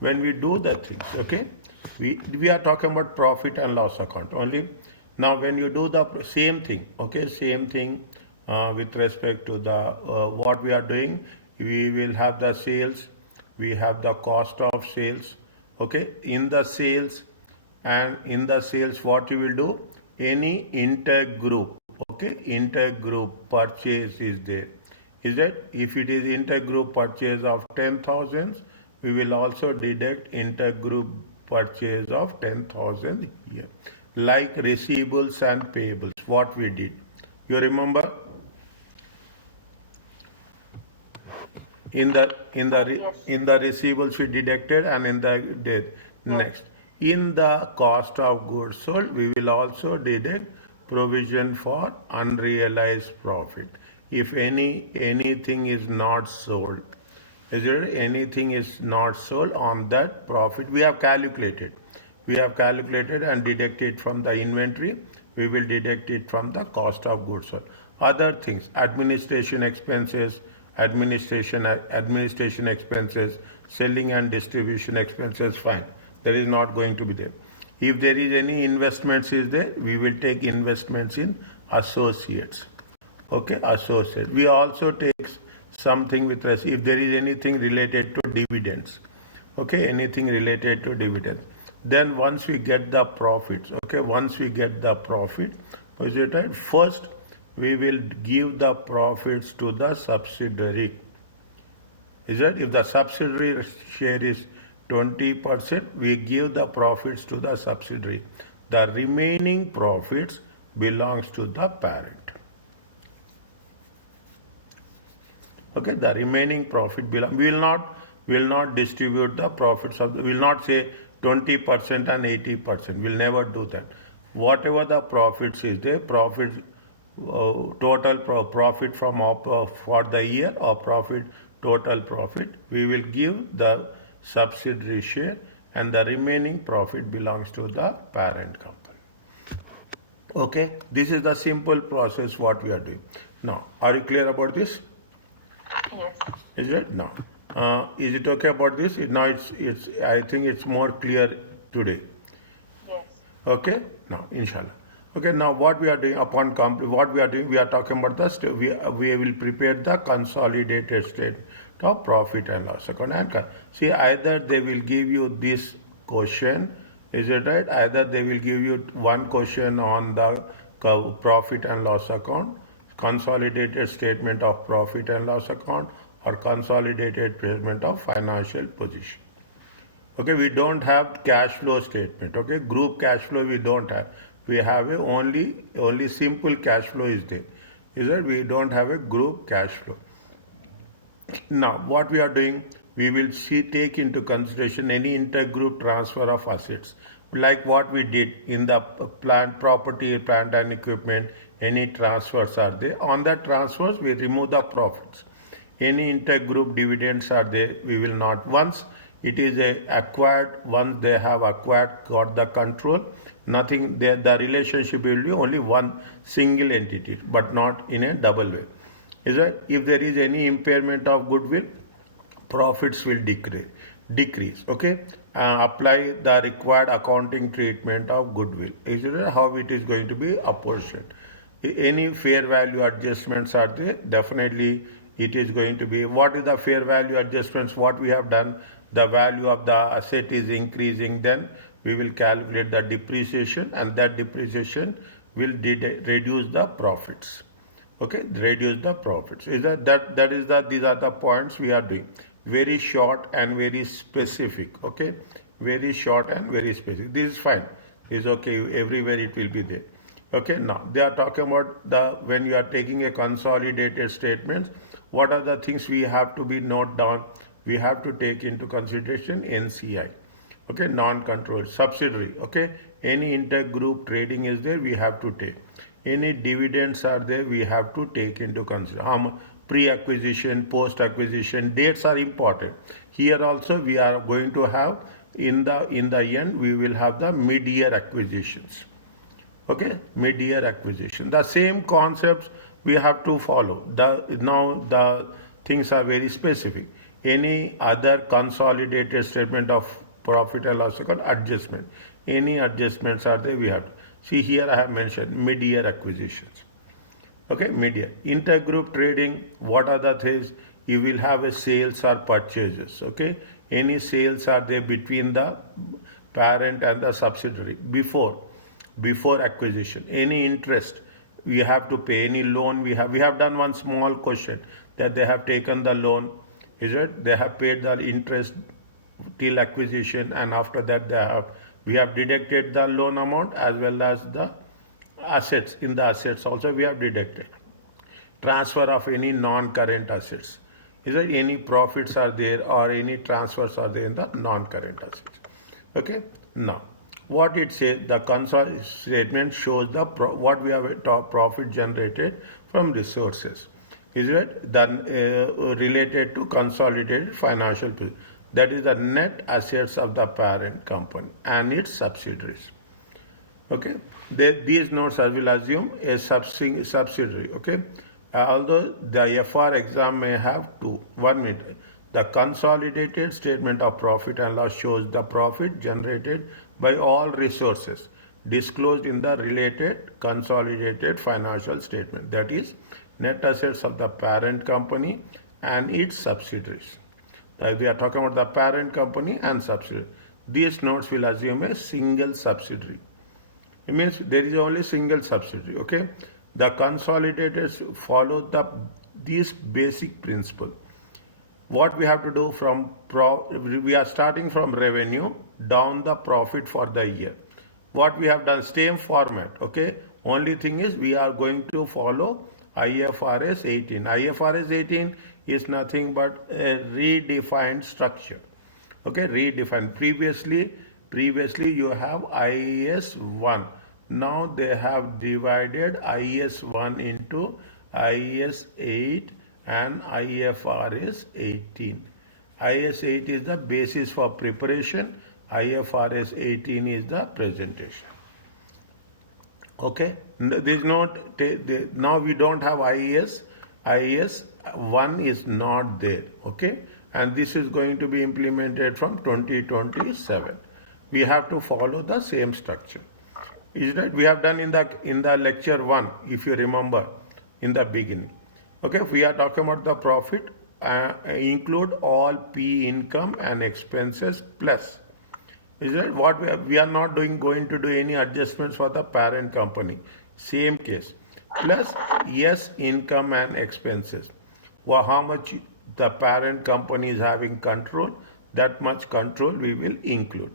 when we do the things, okay, we are talking about profit and loss account only. Now when you do the same thing, okay, same thing with respect to the what we are doing, we will have the sales, we have the cost of sales, okay, in the sales. And in the sales, what you will do, any intergroup, okay, intergroup purchase is there, is that if it is intergroup purchase of 10,000, we will also deduct intergroup purchase of 10,000 here, like receivables and payables, what we did, you remember, in the receivables we deducted, and in the debt. Next, in the cost of goods sold, we will also deduct provision for unrealized profit. If anything is not sold, is there anything is not sold, on that profit we have calculated. We have calculated and deducted from the inventory. We will deduct it from the cost of goods sold. Other things, administration expenses, administration expenses, selling and distribution expenses, fine. There is not going to be there. If there is any investments is there, we will take investments in associates. Okay, associates. We also take something with us if there is anything related to dividends. Okay, anything related to dividends. Then once we get the profits, okay, once we get the profit, is it right? First, we will give the profits to the subsidiary. Is that if the subsidiary share is 20%, we give the profits to the subsidiary. The remaining profits belongs to the parent. Okay, the remaining profit belong. We will not distribute the profits of. We will not say 20% and 80%. We'll never do that. Whatever the profits is there, profits. Total profit from for the year, or profit, total profit, we will give the subsidiary share, and the remaining profit belongs to the parent company. Okay, this is the simple process what we are doing. Now, are you clear about this? Yes. Is it now? Is it okay about this? Now it's. I think it's more clear today. Yes. Okay. Now, inshallah. Okay, now what we are doing what we are doing, we are talking about the we will prepare the consolidated statement of profit and loss account. And see, either they will give you this question, is it right? Either they will give you one question on the profit and loss account, consolidated statement of profit and loss account, or consolidated statement of financial position. Okay, we don't have cash flow statement. Okay, group cash flow we don't have. We have a only simple cash flow is there. Is that we don't have a group cash flow. Now, what we are doing, we will take into consideration any intergroup transfer of assets, like what we did in the property, plant and equipment. Any transfers are there. On that transfers, we remove the profits. Any intergroup dividends are there, we will not. Once it is acquired, once they have acquired, got the control, nothing, the relationship will be only one single entity, but not in a double way. Is that if there is any impairment of goodwill, profits will decrease. Okay, apply the required accounting treatment of goodwill. Is that how it is going to be apportioned? Any fair value adjustments are there, definitely it is going to be. What is the fair value adjustments? What we have done, the value of the asset is increasing, then we will calculate the depreciation, and that depreciation will reduce the profits. Okay, reduce the profits. These are the points we are doing. Very short and very specific. Okay, very short and very specific. This is fine. This is okay. Everywhere it will be there. Okay, now they are talking about when you are taking a consolidated statement, what are the things we have to be note down? We have to take into consideration NCI. Okay, non-controlled subsidiary. Okay, any intergroup trading is there, we have to take. Any dividends are there, we have to take into consideration. Pre-acquisition, post-acquisition, dates are important. Here also we are going to have in the end we will have the mid-year acquisitions. Okay, mid-year acquisition. The same concepts we have to follow. Now the things are very specific. Any other consolidated statement of profit and loss account adjustment. Any adjustments are there, we have to. See here I have mentioned mid-year acquisitions. Okay, mid-year. Intergroup trading, what are the things? You will have a sales or purchases. Okay, any sales are there between the parent and the subsidiary before acquisition. Any interest we have to pay, any loan we have done one small question that they have taken the loan, is it? They have paid the interest till acquisition, and after that we have deducted the loan amount as well as the assets. In the assets also we have deducted. Transfer of any non-current assets. Is there any profits are there or any transfers are there in the non-current assets? Okay. Now, what it says, the consolidated statement shows the what we have profit generated from resources. Is it then related to consolidated financial position? That is the net assets of the parent company and its subsidiaries. Okay, these notes I will assume a subsidiary. Okay, although the FR exam may have two. 1 minute. The consolidated statement of profit and loss shows the profit generated by all resources disclosed in the related consolidated financial statement. That is net assets of the parent company and its subsidiaries. We are talking about the parent company and subsidiary. These notes will assume a single subsidiary. It means there is only single subsidiary. Okay, the consolidated follow these basic principle. What we have to do from we are starting from revenue down the profit for the year. What we have done, same format. Okay, only thing is we are going to follow IFRS 18. IFRS 18 is nothing but a redefined structure. Okay, redefined. Previously you have IAS 1. Now they have divided IAS 1 into IAS 8 and IFRS 18. IAS 8 is the basis for preparation. IFRS 18 is the presentation. Okay, this note now we don't have IAS. IAS 1 is not there. Okay, and this is going to be implemented from 2027. We have to follow the same structure. Is that we have done in the lecture 1, if you remember, in the beginning. Okay, we are talking about the profit, include all P income and expenses plus. Is that what we are not going to do any adjustments for the parent company. Same case. Plus yes, income and expenses. Well, how much the parent company is having control, that much control we will include.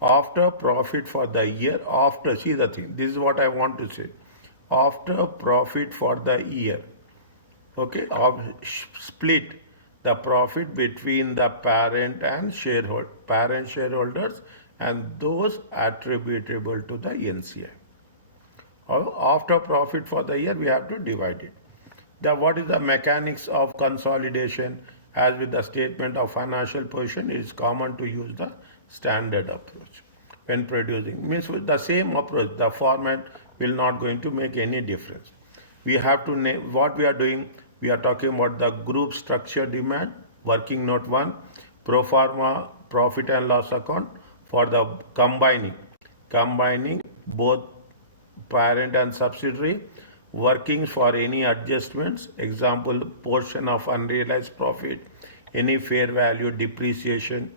After profit for the year, see the thing, this is what I want to say. After profit for the year, okay, split the profit between the parent and shareholders and those attributable to the NCI. After profit for the year, we have to divide it. What is the mechanics of consolidation? As with the statement of financial position, it is common to use the standard approach when producing. Means with the same approach, the format will not going to make any difference. We have to name what we are doing. We are talking about the group structure demand, working note 1, pro forma profit and loss account for the combining both parent and subsidiary, workings for any adjustments, example portion of unrealized profit, any fair value depreciation.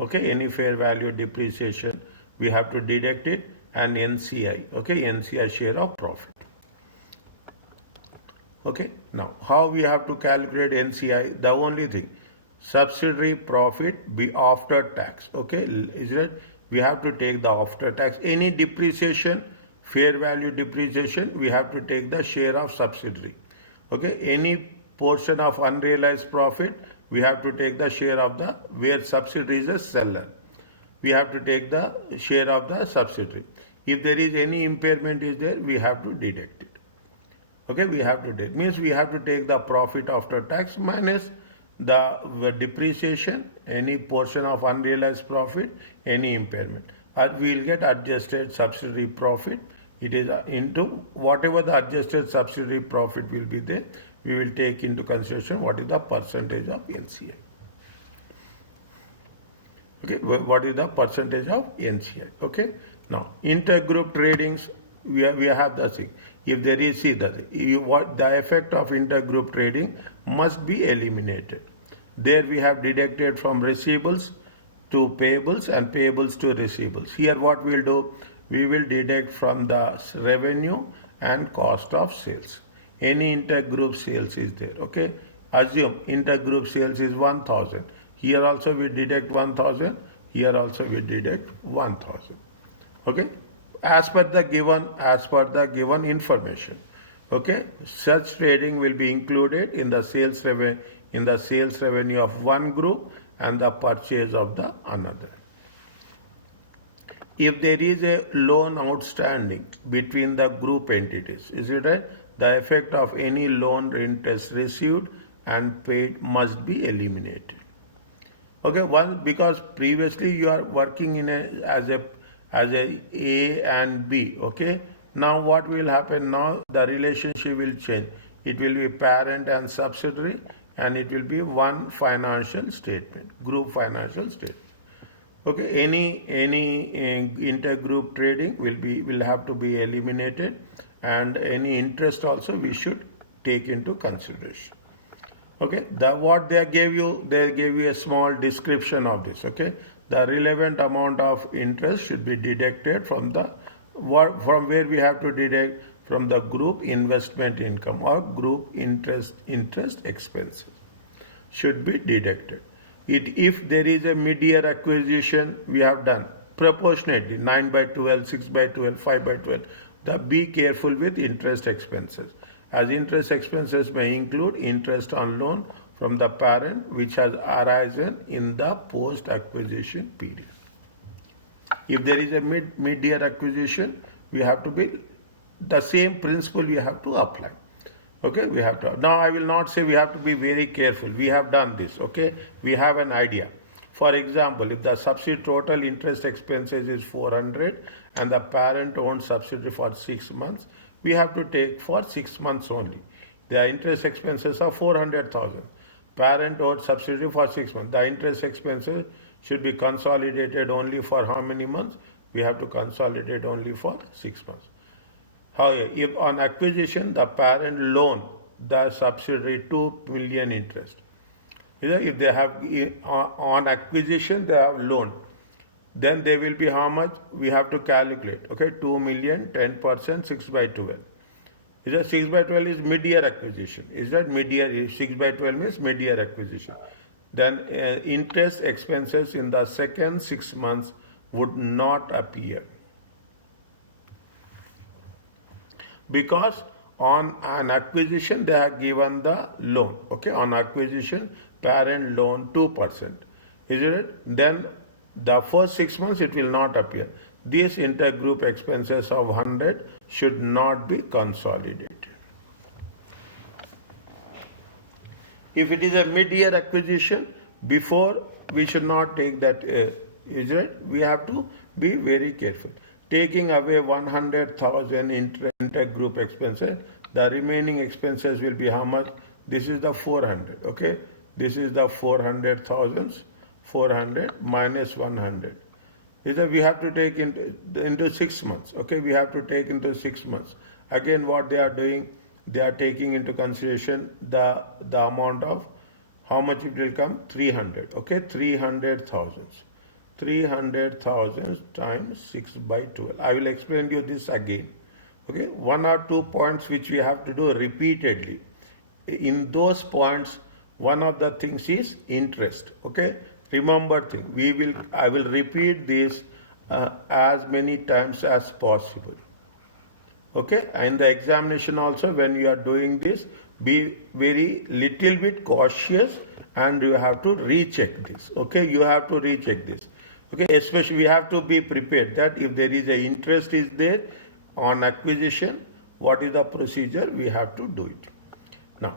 Okay, any fair value depreciation we have to deduct it, and NCI. Okay, NCI share of profit. Okay, now how we have to calculate NCI? The only thing, subsidiary profit be after tax. Okay, is it? We have to take the after tax. Any depreciation, fair value depreciation, we have to take the share of subsidiary. Okay, any portion of unrealized profit, we have to take the share of the where subsidiary is a seller. We have to take the share of the subsidiary. If there is any impairment is there, we have to deduct it. Okay, we have to take, means we have to take the profit after tax minus the depreciation, any portion of unrealized profit, any impairment. We will get adjusted subsidiary profit. It is into whatever the adjusted subsidiary profit will be there, we will take into consideration what is the percentage of NCI. Okay, what is the percentage of NCI? Okay, now intergroup tradings, we have the thing. If there is, see the what the effect of intergroup trading must be eliminated. There we have deducted from receivables to payables and payables to receivables. Here what we'll do, we will deduct from the revenue and cost of sales. Any intergroup sales is there. Okay, assume intergroup sales is 1000. Here also we deduct 1000. Here also we deduct 1000. Okay, as per the given information. Okay, such trading will be included in the sales revenue of one group and the purchase of the another. If there is a loan outstanding between the group entities, is it right? The effect of any loan interest received and paid must be eliminated. Okay, one, because previously you are working in as a A and B. Okay, now what will happen? Now the relationship will change. It will be parent and subsidiary, and it will be one financial statement, group financial statement. Okay, any intergroup trading will have to be eliminated, and any interest also we should take into consideration. Okay, what they gave you a small description of this. Okay, the relevant amount of interest should be deducted from where we have to deduct from the group investment income or group interest expenses should be deducted. If there is a mid-year acquisition we have done proportionately 9 by 12, 6 by 12, 5 by 12. Be careful with interest expenses, as interest expenses may include interest on loan from the parent which has arisen in the post-acquisition period. If there is a mid-year acquisition, we have to be the same principle we have to apply. Okay, we have to. Now I will not say we have to be very careful. We have done this. Okay, we have an idea. For example, if the subsidiary total interest expenses is 400 and the parent owns subsidiary for 6 months, we have to take for 6 months only. The interest expenses are 400,000. Parent owns subsidiary for 6 months. The interest expenses should be consolidated only for how many months? We have to consolidate only for 6 months. However, if on acquisition the parent loan the subsidiary 2 million interest, if they have on acquisition they have loan, then they will be how much? We have to calculate. Okay, 2 million, 10%, 6 by 12. Is that 6 by 12 is mid-year acquisition? Is that mid-year? 6 by 12 means mid-year acquisition. Then interest expenses in the second 6 months would not appear, because on an acquisition they have given the loan. Okay, on acquisition parent loan 2%. Is it? Then the first 6 months it will not appear. These intergroup expenses of 100 should not be consolidated. If it is a mid-year acquisition, before we should not take that. Is it? We have to be very careful. Taking away 100,000 intergroup expenses, the remaining expenses will be how much? This is the 400. Okay, this is the 400,000. 400 minus 100. Is that we have to take into 6 months. Okay, we have to take into 6 months. Again, what they are doing, they are taking into consideration the amount of how much it will come? 300. Okay, 300,000. 300,000 times 6 by 12. I will explain you this again. Okay, 1 or 2 points which we have to do repeatedly. In those points, one of the things is interest. Okay, remember thing. I will repeat this as many times as possible. Okay, and the examination also, when you are doing this, be very little bit cautious, and you have to recheck this. Okay, you have to recheck this. Okay, especially we have to be prepared that if there is a interest is there on acquisition, what is the procedure? We have to do it. Now,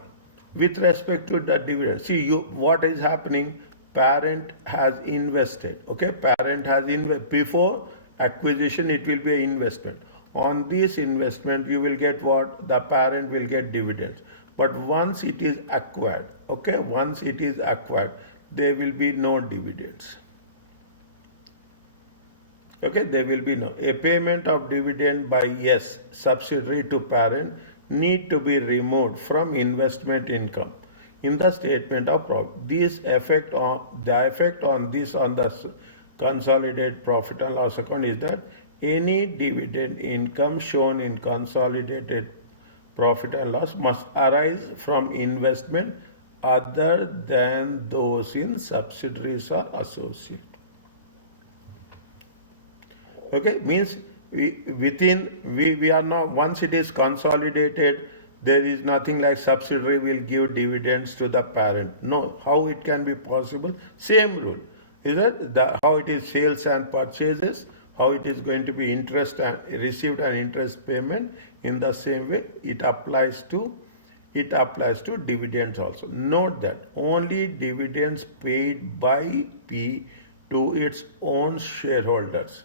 with respect to the dividend, see what is happening. Parent has invested. Okay, parent has invested. Before acquisition, it will be an investment. On this investment, you will get what? The parent will get dividends. But once it is acquired, okay, once it is acquired, there will be no dividends. Okay, there will be no. A payment of dividend by yes subsidiary to parent need to be removed from investment income in the statement of profit. The effect on this on the consolidated profit and loss account is that any dividend income shown in consolidated profit and loss must arise from investment other than those in subsidiaries or associates. Okay, means we are now, once it is consolidated, there is nothing like subsidiary will give dividends to the parent. No, how it can be possible? Same rule. Is that how it is sales and purchases, how it is going to be interest and received and interest payment, in the same way it applies to dividends also. Note that only dividends paid by P to its own shareholders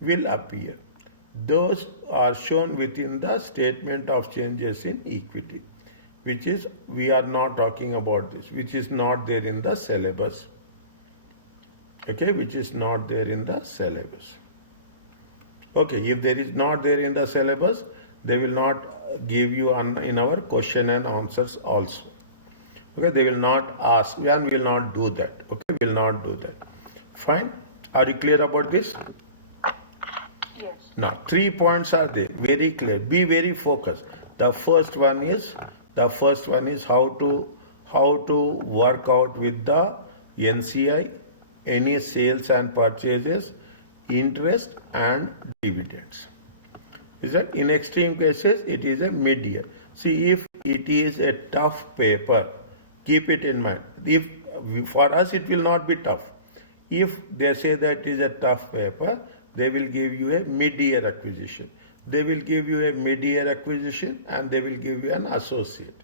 will appear. Those are shown within the statement of changes in equity, which is, we are not talking about this, which is not there in the syllabus. Okay, which is not there in the syllabus. Okay, if there is not there in the syllabus, they will not give you in our question and answers also. Okay, they will not ask, and we will not do that. Okay, we will not do that. Fine. Are you clear about this? Yes. Now, 3 points are there, very clear. Be very focused. The first one is how to work out with the NCI, any sales and purchases, interest and dividends. Is that in extreme cases it is a mid-year. See, if it is a tough paper, keep it in mind. If for us it will not be tough. If they say that it is a tough paper, they will give you a mid-year acquisition. They will give you a mid-year acquisition and they will give you an associate.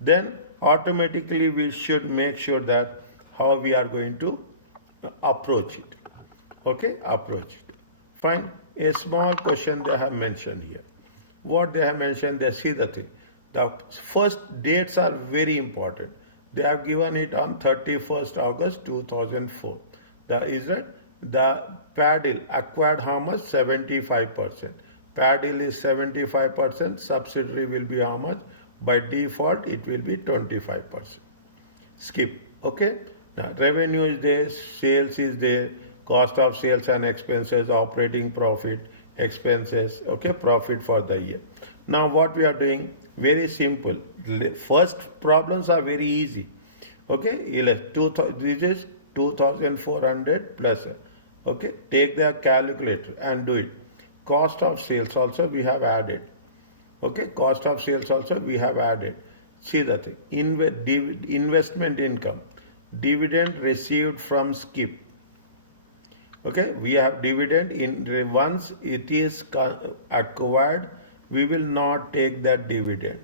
Then automatically we should make sure that how we are going to approach it. Okay, approach it. Fine. A small question they have mentioned here. What they have mentioned, they see the thing. The first dates are very important. They have given it on 31st August 2004. The Padil acquired how much? 75%. Padil is 75%, subsidiary will be how much? By default, it will be 25%. Skip. Okay? Now, revenue is there, sales is there, cost of sales and expenses, operating profit, expenses, okay, profit for the year. Now, what we are doing, very simple. First problems are very easy. Okay, this is 2400 plus. Okay, take the calculator and do it. Cost of sales also we have added. Okay, cost of sales also we have added. See the thing. Investment income. Dividend received from skip. Okay, we have dividend in once it is acquired, we will not take that dividend.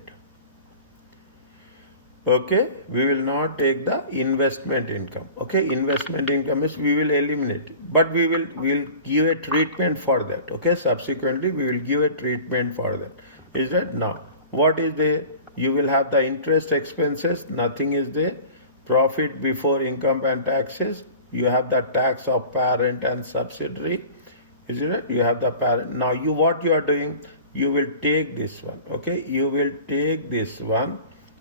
Okay, we will not take the investment income. Okay, investment income is we will eliminate it, but we'll give a treatment for that. Okay, subsequently we will give a treatment for that. Is that now? What is there? You will have the interest expenses. Nothing is there. Profit before income and taxes. You have the tax of parent and subsidiary. Is it? You have the parent. Now what you are doing? You will take this one. Okay, you will take this one.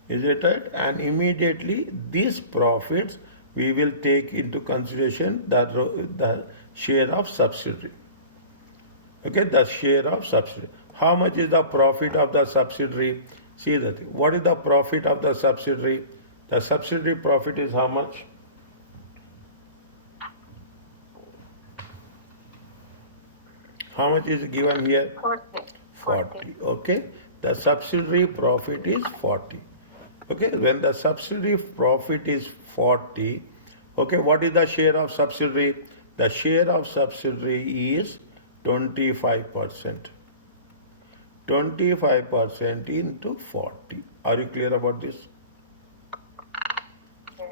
Is it right? And immediately these profits we will take into consideration the share of subsidiary. Okay, the share of subsidiary. How much is the profit of the subsidiary? See that. What is the profit of the subsidiary? The subsidiary profit is how much? How much is given here? 40. Okay. The subsidiary profit is 40. Okay. When the subsidiary profit is 40, okay, what is the share of subsidiary? The share of subsidiary is 25%. 25% into 40. Are you clear about this? Yes.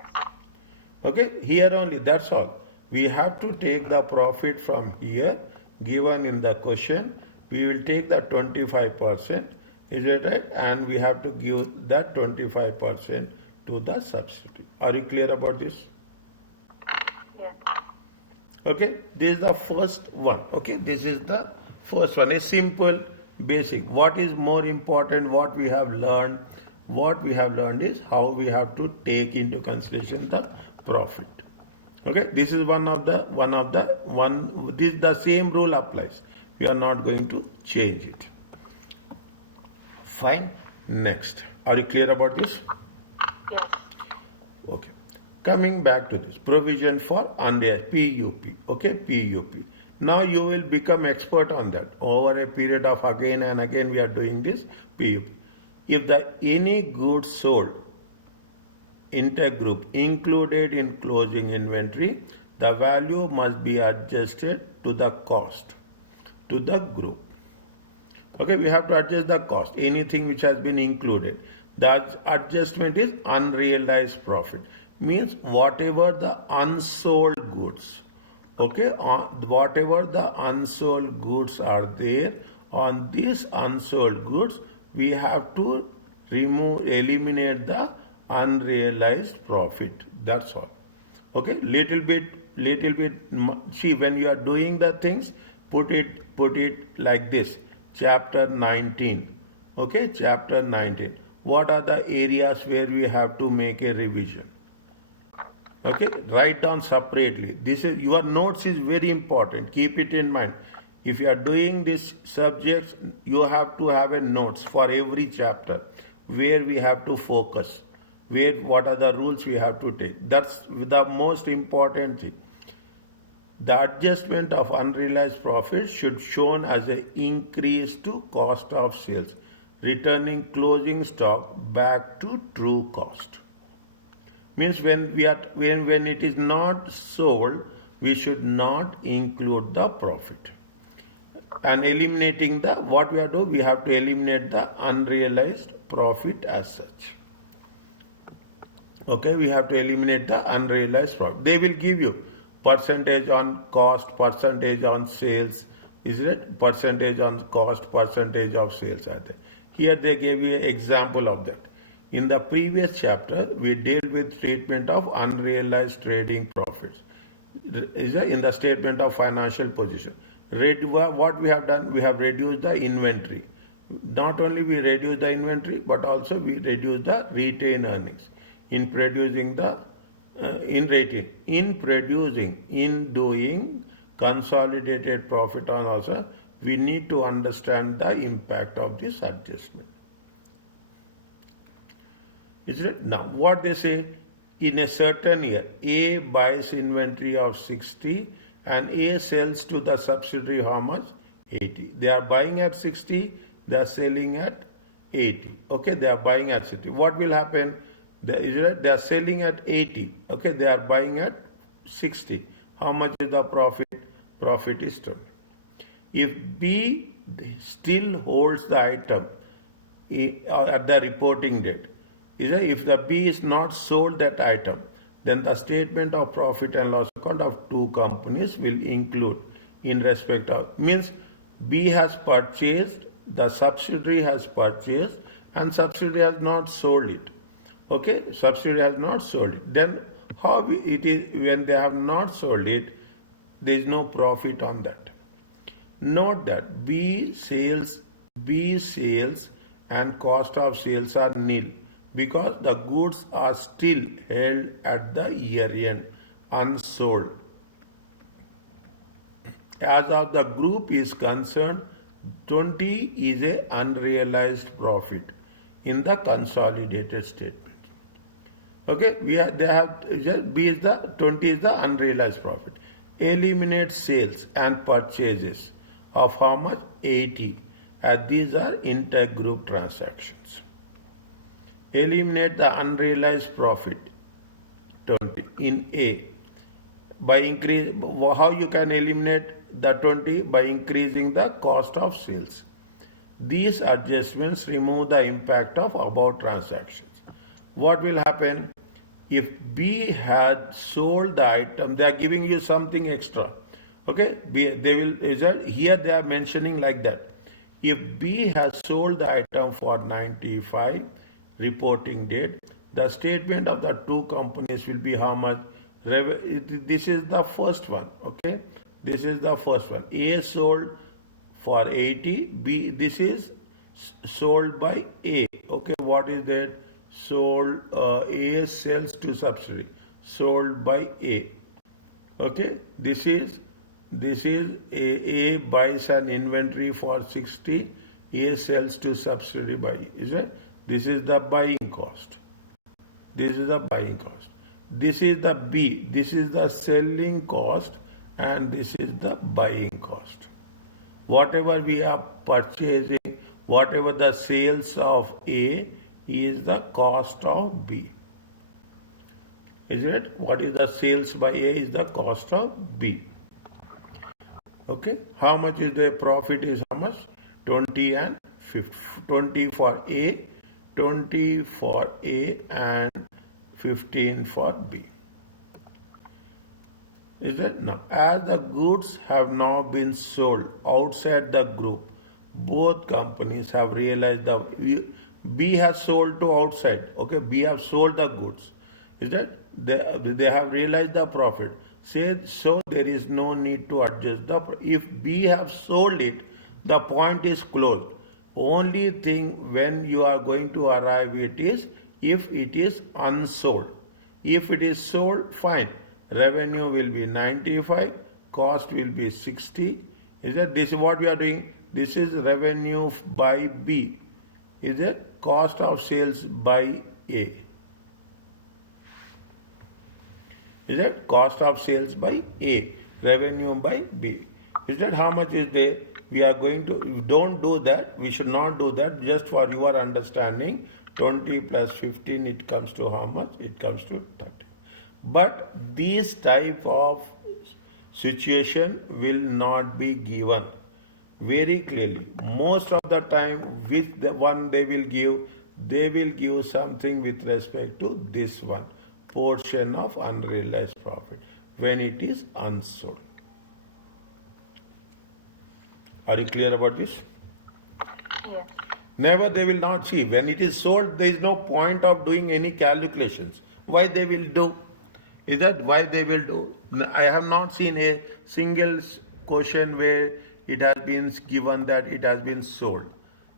Okay. Here only. That's all. We have to take the profit from here given in the question. We will take the 25%. Is it right? And we have to give that 25% to the subsidiary. Are you clear about this? Yes. Okay, this is the first one. Okay, this is the first one. A simple, basic. What is more important? What we have learned? What we have learned is how we have to take into consideration the profit. Okay, this is this the same rule applies. We are not going to change it. Fine. Next, are you clear about this? Yes. Okay. Coming back to this provision for unrealized PUP. Okay, PUP. Now you will become expert on that. Over a period of again and again we are doing this PUP. If the any goods sold intergroup included in closing inventory, the value must be adjusted to the cost to the group. Okay, we have to adjust the cost. Anything which has been included. The adjustment is unrealized profit. Means whatever the unsold goods. Okay, whatever the unsold goods are there, on these unsold goods, we have to eliminate the unrealized profit. That's all. Okay, little bit. See, when you are doing the things, put it like this. Chapter 19. Okay, chapter 19. What are the areas where we have to make a revision? Okay, write down separately. This is your notes is very important. Keep it in mind. If you are doing this subjects, you have to have a notes for every chapter where we have to focus, where what are the rules we have to take. That's the most important thing. The adjustment of unrealized profit should shown as an increase to cost of sales, returning closing stock back to true cost. Means when it is not sold, we should not include the profit. And eliminating the what we have to do, we have to eliminate the unrealized profit as such. Okay, we have to eliminate the unrealized profit. They will give you percentage on cost, percentage on sales, is it? Percentage on cost, percentage of sales are there. Here they gave you an example of that. In the previous chapter, we dealt with treatment of unrealized trading profits. Is in the statement of financial position. What we have done, we have reduced the inventory. Not only we reduce the inventory, but also we reduce the retained earnings in producing the in doing consolidated profit on also. We need to understand the impact of this adjustment. Is it? Now, what they say, in a certain year, A buys inventory of 60 and A sells to the subsidiary how much? 80. They are buying at 60, they are selling at 80. Okay, they are buying at 60. What will happen? They are selling at 80. Okay, they are buying at 60. How much is the profit? Profit is 20. If B still holds the item at the reporting date, if the B is not sold that item, then the statement of profit and loss account of two companies will include in respect of, means B has purchased, the subsidiary has purchased, and subsidiary has not sold it. Okay, subsidiary has not sold it. Then how it is when they have not sold it, there is no profit on that. Note that B sales and cost of sales are nil, because the goods are still held at the year end unsold. As of the group is concerned, 20 is a unrealized profit in the consolidated statement. Okay, they have just B is the 20 is the unrealized profit. Eliminate sales and purchases of how much? 80, as these are intergroup transactions. Eliminate the unrealized profit 20 in A by increase. How you can eliminate the 20? By increasing the cost of sales. These adjustments remove the impact of above transactions. What will happen if B had sold the item? They are giving you something extra. Okay, they will here they are mentioning like that. If B has sold the item for 95 reporting date, the statement of the two companies will be how much? This is the first one, okay? This is the first one. A sold for 80, B, this is sold by A, okay? What is that? Sold, A sells to subsidiary, sold by A, okay? This is A buys an inventory for 60, A sells to subsidiary by, is it? This is the buying cost. This is the buying cost. This is the B. This is the selling cost, and this is the buying cost. Whatever we are purchasing, whatever the sales of A is the cost of B. Is it? What is the sales by A is the cost of B. Okay. How much is the profit is how much? 20 and 50. 20 for A, 20 for A and 15 for B. Is it? Now, as the goods have now been sold outside the group, both companies have realized B has sold to outside. Okay, B have sold the goods. Is that? They have realized the profit. So there is no need to adjust the. If B have sold it, the point is closed. Only thing when you are going to arrive it is if it is unsold. If it is sold, fine. Revenue will be 95, cost will be 60. Is that this is what we are doing? This is revenue by B. Is it? Cost of sales by A. Is that? Cost of sales by A. Revenue by B. Is that how much is there? We are going to, don't do that. We should not do that. Just for your understanding, 20 plus 15, it comes to how much? It comes to 30. But this type of situation will not be given very clearly. Most of the time, with the one they will give something with respect to this one, portion of unrealized profit, when it is unsold. Are you clear about this? Yes. Never they will not see. When it is sold, there is no point of doing any calculations. Why they will do? Is that why they will do? I have not seen a single question where it has been given that it has been sold.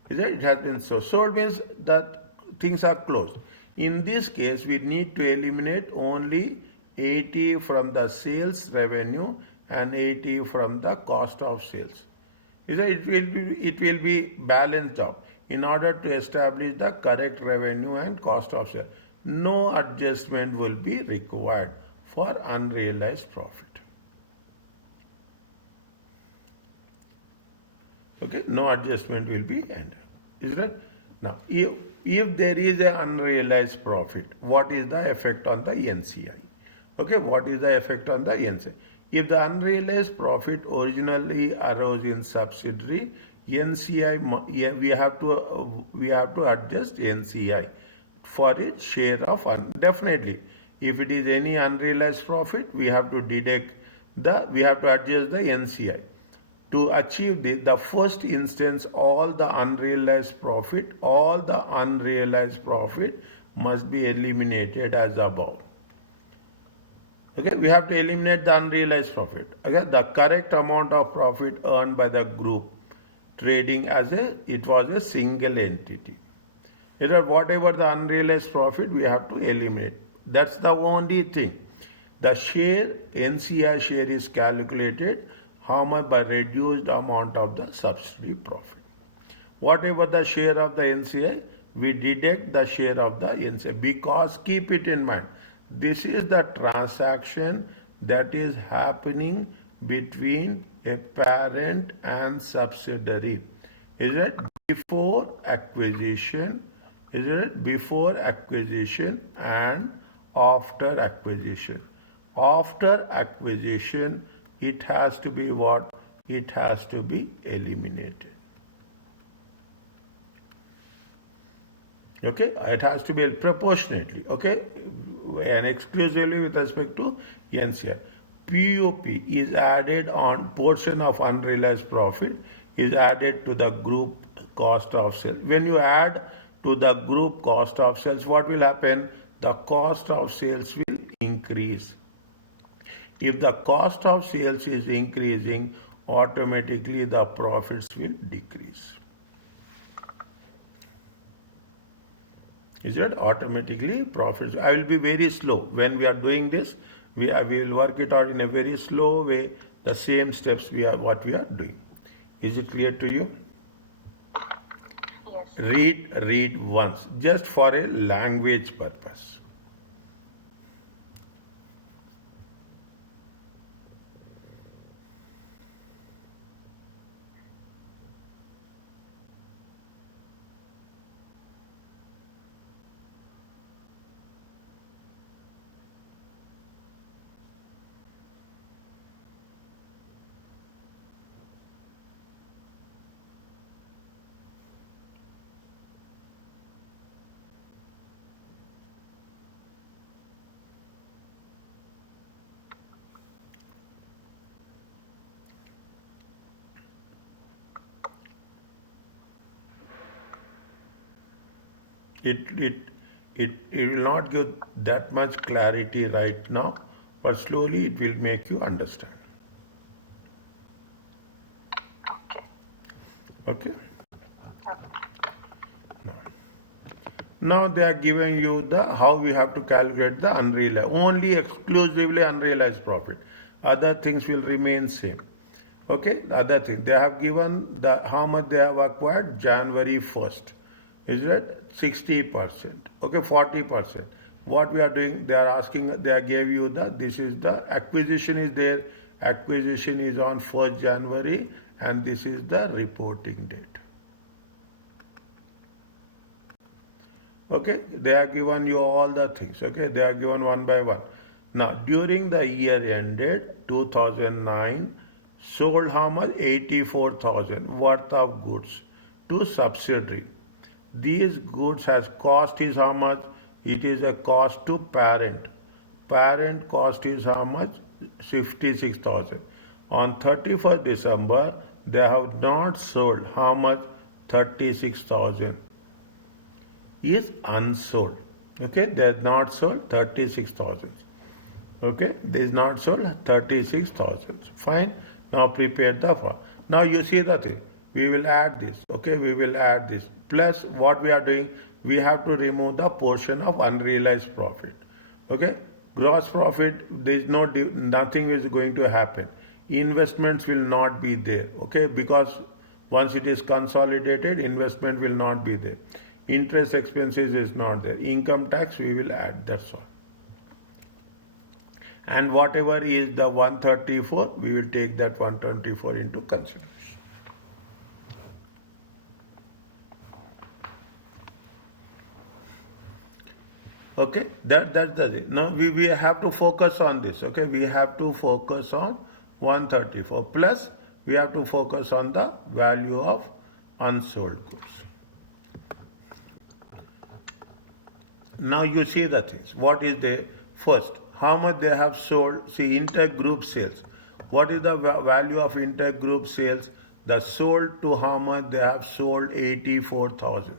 Is that it has been sold? Sold means that things are closed. In this case, we need to eliminate only 80 from the sales revenue and 80 from the cost of sales. Is that it will be balanced out in order to establish the correct revenue and cost of sale. No adjustment will be required for unrealized profit. Okay, no adjustment will be entered. Is that? Now, if there is an unrealized profit, what is the effect on the NCI? Okay, what is the effect on the NCI? If the unrealized profit originally arose in subsidiary, NCI, we have to adjust NCI for its share of definitely. If it is any unrealized profit, we have to adjust the NCI. To achieve the first instance, all the unrealized profit must be eliminated as above. Okay, we have to eliminate the unrealized profit. Okay, the correct amount of profit earned by the group trading it was a single entity. Whatever the unrealized profit, we have to eliminate. That's the only thing. The share, NCI share is calculated how much by reduced amount of the subsidiary profit. Whatever the share of the NCI, we deduct the share of the NCI, because keep it in mind, this is the transaction that is happening between a parent and subsidiary. Is it before acquisition? Is it before acquisition and after acquisition? After acquisition, it has to be what? It has to be eliminated. Okay, it has to be proportionately. Okay, and exclusively with respect to NCI. POP is added on portion of unrealized profit is added to the group cost of sales. When you add to the group cost of sales, what will happen? The cost of sales will increase. If the cost of sales is increasing, automatically the profits will decrease. Is it automatically profits? I will be very slow. When we are doing this, we will work it out in a very slow way, the same steps what we are doing. Is it clear to you? Yes. Read once, just for a language purpose. It, it, it will not give that much clarity right now, but slowly it will make you understand. Okay. Okay? Okay. Now they are giving you the how we have to calculate the unrealized, only exclusively unrealized profit. Other things will remain same. Okay, the other thing they have given the how much they have acquired January 1st. Is it 60%? Okay, 40%. What we are doing, they are asking, they are gave you the this is the acquisition is there. Acquisition is on 1st January, and this is the reporting date. Okay, they are given you all the things. Okay, they are given one by one. Now, during the year ended 2009, sold how much? 84,000 worth of goods to subsidiary. These goods has cost is how much? It is a cost to parent. Parent cost is how much? 56,000. On 31st December, they have not sold how much? 36,000 is unsold. Okay, they are not sold 36,000. Okay, they is not sold 36,000. Fine. Now prepare the form. Now you see the thing. We will add this. Okay, we will add this. Plus what we are doing, we have to remove the portion of unrealized profit. Okay, gross profit, there is nothing is going to happen. Investments will not be there. Okay, because once it is consolidated, investment will not be there. Interest expenses is not there. Income tax we will add, that's all. And whatever is the 134, we will take that 124 into consideration. Okay, that's the thing. Now we have to focus on this. Okay, we have to focus on 134 plus we have to focus on the value of unsold goods. Now you see the things. What is the first? How much they have sold? See, intergroup sales. What is the value of intergroup sales? The sold to how much they have sold 84,000.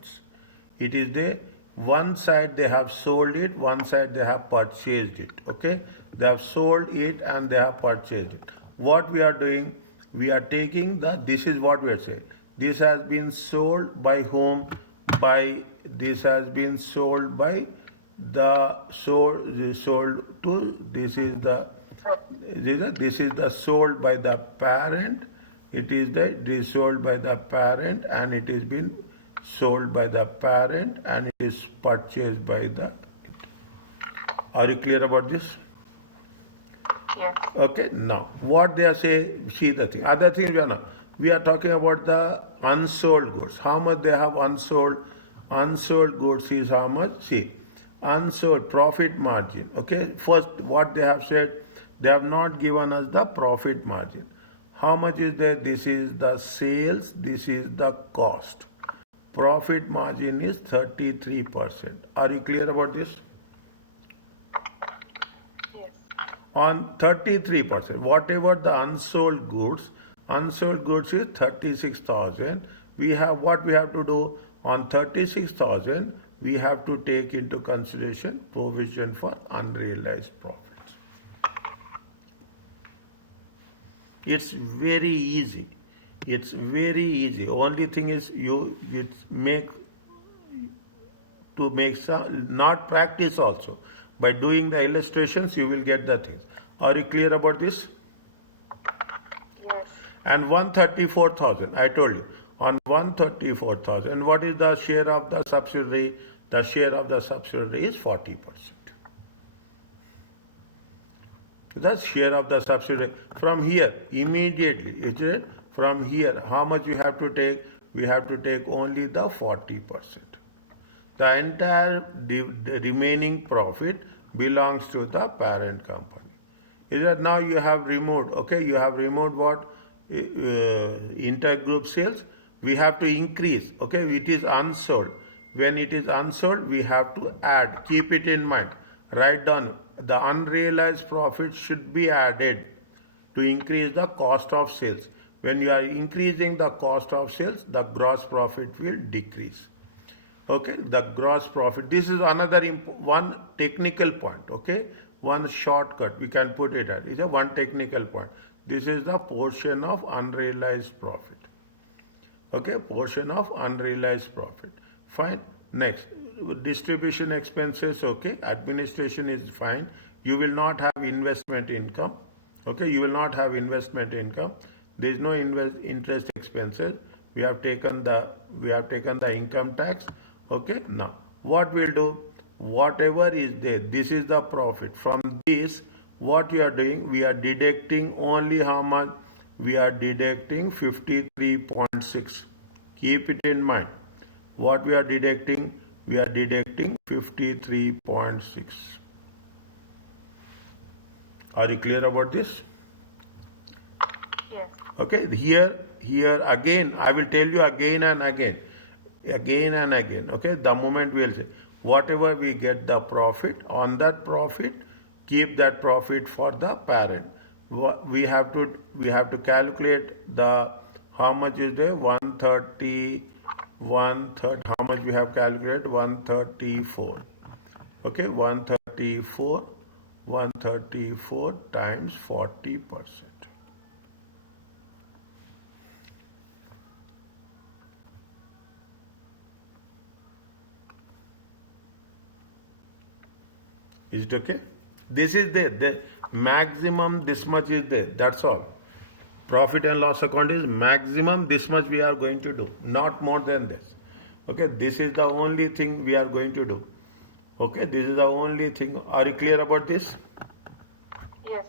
It is the one side they have sold it, one side they have purchased it. Okay, they have sold it and they have purchased it. What we are doing? We are taking the. This is what we are saying. This has been sold by whom? By this has been sold by the sold to this is the this is the sold by the parent. It is the this sold by the parent and it is been sold by the parent and it is purchased by the. Are you clear about this? Yes. Okay, now what they are saying, see the thing. Other things we are not. We are talking about the unsold goods. How much they have unsold? Unsold goods is how much? See, unsold profit margin. Okay, first what they have said, they have not given us the profit margin. How much is there? This is the sales, this is the cost. Profit margin is 33%. Are you clear about this? Yes. On 33%, whatever the unsold goods is 36,000. We have what we have to do on 36,000. We have to take into consideration provision for unrealized profits. It's very easy. It's very easy. Only thing is to make some, not practice also. By doing the illustrations, you will get the things. Are you clear about this? Yes. And 134,000, I told you. On 134,000, what is the share of the subsidiary? The share of the subsidiary is 40%. The share of the subsidiary. From here, immediately, is it? From here, how much you have to take? We have to take only the 40%. The entire remaining profit belongs to the parent company. Is that now you have removed, okay, you have removed what? Intergroup sales. We have to increase, okay, it is unsold. When it is unsold, we have to add, keep it in mind. Write down, the unrealized profit should be added to increase the cost of sales. When you are increasing the cost of sales, the gross profit will decrease. Okay, the gross profit. This is another one technical point. Okay, one shortcut we can put it at. Is a one technical point. This is the portion of unrealized profit. Okay, portion of unrealized profit. Fine. Next, distribution expenses. Okay, administration is fine. You will not have investment income. Okay, you will not have investment income. There is no interest expenses. We have taken the income tax. Okay, now what we'll do, whatever is there, this is the profit. From this, what we are doing, we are deducting only how much? We are deducting 53.6. Keep it in mind. What we are deducting? We are deducting 53.6. Are you clear about this? Yes. Okay, here again, I will tell you again and again. Okay, the moment we will say, whatever we get the profit, on that profit, keep that profit for the parent. We have to calculate the, how much is there? 130, how much we have calculated? 134. Okay, 134 times 40%. Is it okay? This is there. The maximum this much is there. That's all. Profit and loss account is maximum this much we are going to do. Not more than this. Okay. This is the only thing we are going to do. Okay. This is the only thing. Are you clear about this? Yes.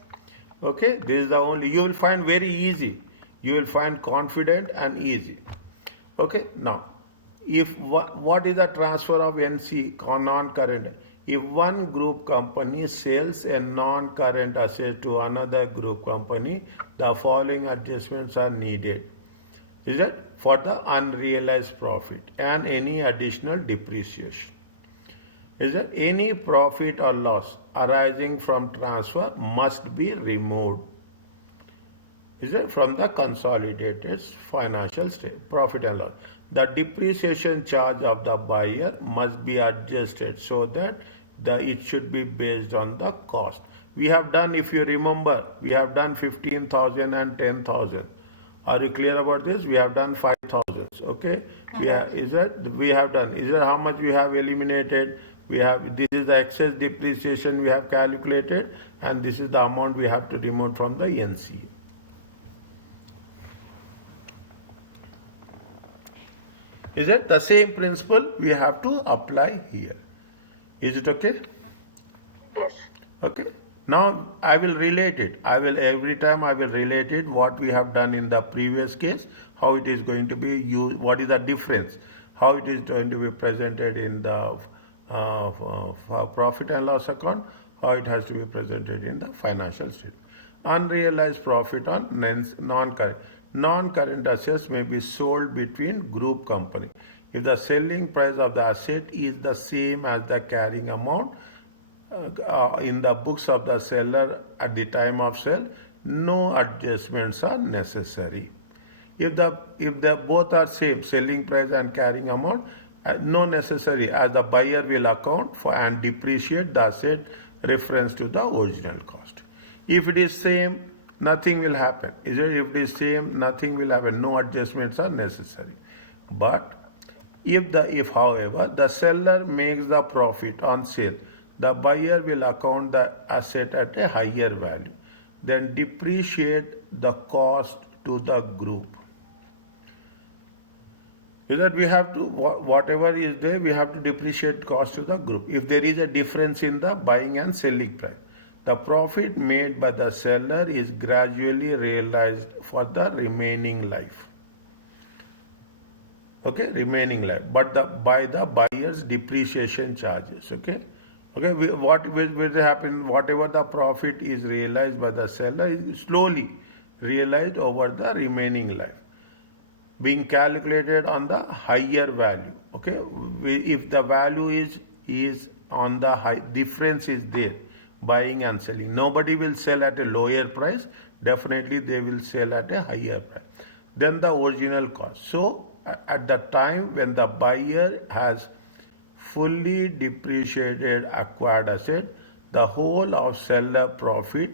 Okay. This is the only. You will find very easy. You will find confident and easy. Okay. Now, if what is the transfer of NC, non-current? If one group company sells a non-current asset to another group company, the following adjustments are needed. Is it? For the unrealized profit and any additional depreciation. Is it? Any profit or loss arising from transfer must be removed. Is it? From the consolidated financial statement, profit and loss. The depreciation charge of the buyer must be adjusted so that it should be based on the cost. We have done, if you remember, we have done 15,000 and 10,000. Are you clear about this? We have done 5,000. Okay. Is that how much we have eliminated? This is the excess depreciation we have calculated, and this is the amount we have to remove from the NC. Is it the same principle we have to apply here? Is it okay? Yes. Okay. Now I will relate it. Every time I will relate it, what we have done in the previous case, how it is going to be used, what is the difference, how it is going to be presented in the profit and loss account, how it has to be presented in the financial statement. Unrealized profit on non-current. Non-current assets may be sold between group company. If the selling price of the asset is the same as the carrying amount in the books of the seller at the time of sale, no adjustments are necessary. If the both are same, selling price and carrying amount, no necessary, as the buyer will account for and depreciate the asset reference to the original cost. If it is same, nothing will happen. Is it? If it is same, nothing will happen. No adjustments are necessary. But if however the seller makes the profit on sale, the buyer will account the asset at a higher value, then depreciate the cost to the group. Is that we have to, whatever is there, we have to depreciate cost to the group. If there is a difference in the buying and selling price, the profit made by the seller is gradually realized for the remaining life. Okay, remaining life, but by the buyer's depreciation charges. Okay, what will happen? Whatever the profit is realized by the seller is slowly realized over the remaining life, being calculated on the higher value. Okay, if the value is on the high, difference is there, buying and selling. Nobody will sell at a lower price. Definitely they will sell at a higher price than the original cost. So at the time when the buyer has fully depreciated acquired asset, the whole of seller profit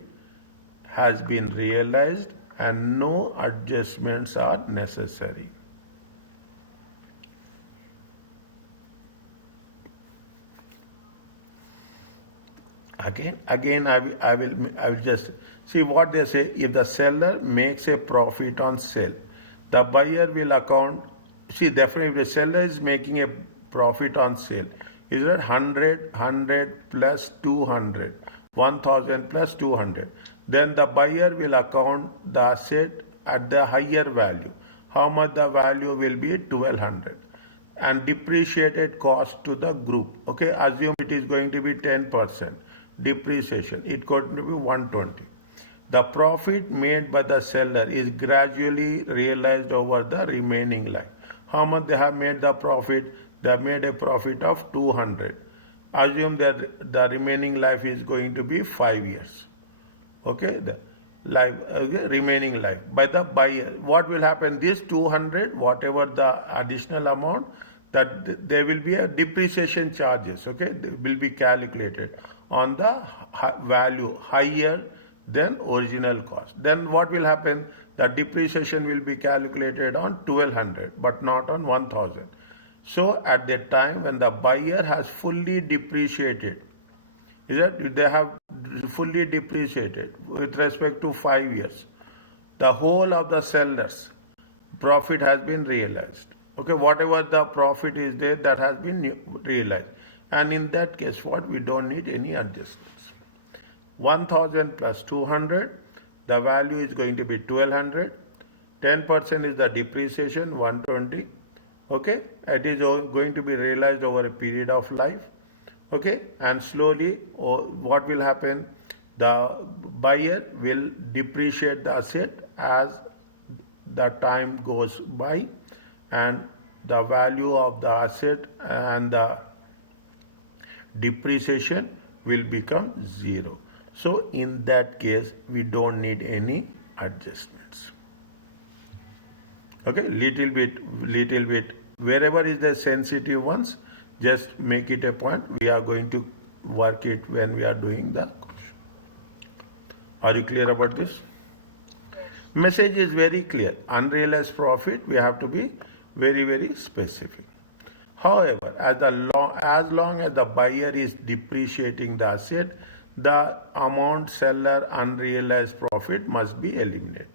has been realized and no adjustments are necessary. Again, I will just see what they say. If the seller makes a profit on sale, the buyer will account. See, definitely, if the seller is making a profit on sale, is that 100 plus 200, 1000 plus 200. Then the buyer will account the asset at the higher value. How much the value will be? 1200. And depreciated cost to the group. Okay, assume it is going to be 10%. Depreciation, it could be 120. The profit made by the seller is gradually realized over the remaining life. How much they have made the profit? They have made a profit of 200. Assume that the remaining life is going to be 5 years. Okay, the life, remaining life by the buyer. What will happen? This 200, whatever the additional amount, that there will be a depreciation charges. Okay, they will be calculated on the value higher than original cost. Then what will happen? The depreciation will be calculated on 1200 but not on 1000. So at the time when the buyer has fully depreciated, is that they have fully depreciated with respect to 5 years, the whole of the seller's profit has been realized. Okay, whatever the profit is there, that has been realized. And in that case, what? We don't need any adjustments. 1000 plus 200, the value is going to be 1200. 10% is the depreciation, 120. Okay, it is going to be realized over a period of life. Okay, and slowly what will happen? The buyer will depreciate the asset as the time goes by, and the value of the asset and the depreciation will become zero. So in that case, we don't need any adjustments. Okay, little bit, wherever is the sensitive ones, just make it a point. We are going to work it when we are doing the question. Are you clear about this? Message is very clear. Unrealized profit, we have to be very, very specific. However, as long as the buyer is depreciating the asset, the amount seller unrealized profit must be eliminated.